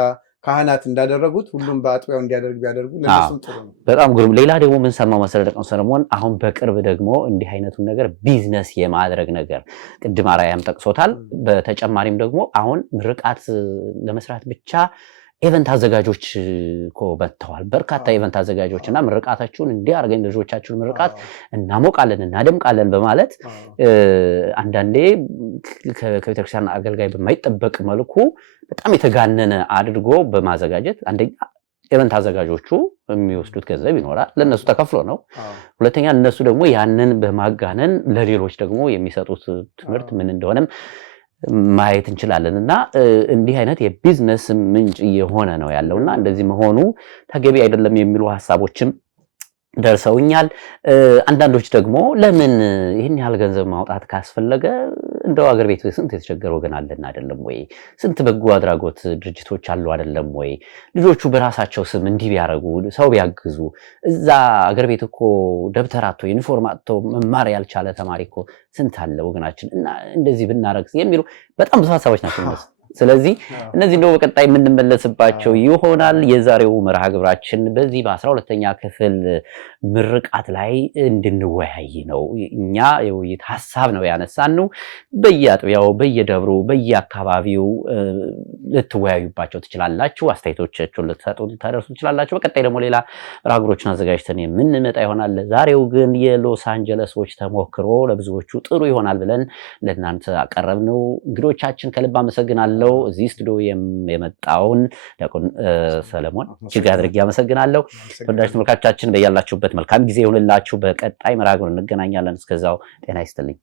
ካህናት እንዳደረጉት ሁሉም በአጥቢያው እንዲያደርግ ቢያደርጉ ለነሱም ጥሩ ነው። በጣም ግሩም። ሌላ ደግሞ ምን ሰማው መሰለህ ደቀ ሰለሞን፣ አሁን በቅርብ ደግሞ እንዲህ አይነቱን ነገር ቢዝነስ የማድረግ ነገር ቅድም አራያም ጠቅሶታል። በተጨማሪም ደግሞ አሁን ምርቃት ለመስራት ብቻ ኢቨንት አዘጋጆች እኮ መጥተዋል። በርካታ ኢቨንት አዘጋጆች እና ምርቃታችሁን እንዲህ አድርገን ልጆቻችሁን ምርቃት እናሞቃለን እናደምቃለን በማለት አንዳንዴ ከቤተክርስቲያን አገልጋይ በማይጠበቅ መልኩ በጣም የተጋነነ አድርጎ በማዘጋጀት አንደኛ ኢቨንት አዘጋጆቹ የሚወስዱት ገንዘብ ይኖራል፣ ለነሱ ተከፍሎ ነው። ሁለተኛ እነሱ ደግሞ ያንን በማጋነን ለሌሎች ደግሞ የሚሰጡት ትምህርት ምን እንደሆነም ማየት እንችላለን እና እንዲህ አይነት የቢዝነስ ምንጭ የሆነ ነው ያለውና እንደዚህ መሆኑ ተገቢ አይደለም የሚሉ ሐሳቦችም ደርሰውኛል። አንዳንዶች ደግሞ ለምን ይህን ያህል ገንዘብ ማውጣት ካስፈለገ እንደው አገር ቤት ስንት የተቸገረ ወገን አለን አይደለም ወይ? ስንት በጎ አድራጎት ድርጅቶች አሉ አይደለም ወይ? ልጆቹ በራሳቸው ስም እንዲህ ቢያደርጉ ሰው ቢያግዙ፣ እዛ አገር ቤት እኮ ደብተር አጥቶ ዩኒፎርም አጥቶ መማር ያልቻለ ተማሪ እኮ ስንት አለ ወገናችን እና እንደዚህ ብናረግ የሚሉ በጣም ብዙ ሐሳቦች ናቸው። ስለዚህ እነዚህ እንደው በቀጣይ የምንመለስባቸው ይሆናል። የዛሬው መርሃ ግብራችን በዚህ በ12ኛ ክፍል ምርቃት ላይ እንድንወያይ ነው። እኛ የውይይት ሐሳብ ነው ያነሳነው። በየአጥቢያው በየደብሩ በየአካባቢው ልትወያዩባቸው ትችላላችሁ። አስተያየቶቻችሁን ልታደርሱ ትችላላችሁ። በቀጣይ ደግሞ ሌላ መርሃ ግብሮችን አዘጋጅተን የምንመጣ ይሆናል። ዛሬው ግን የሎስ አንጀለሶች ተሞክሮ ለብዙዎቹ ጥሩ ይሆናል ብለን ለእናንተ አቀረብነው። እንግዶቻችን ከልብ አመሰግናለሁ። እዚህ ስቱዲዮ የመጣውን ዲያቆን ሰለሞን እጅግ አድርጌ አመሰግናለሁ። ተወዳጅ ተመልካቾቻችን በያላችሁበት መልካም ጊዜ ይሁንላችሁ። በቀጣይ መርሃ ግብር እንገናኛለን። እስከዛው ጤና ይስጥልኝ።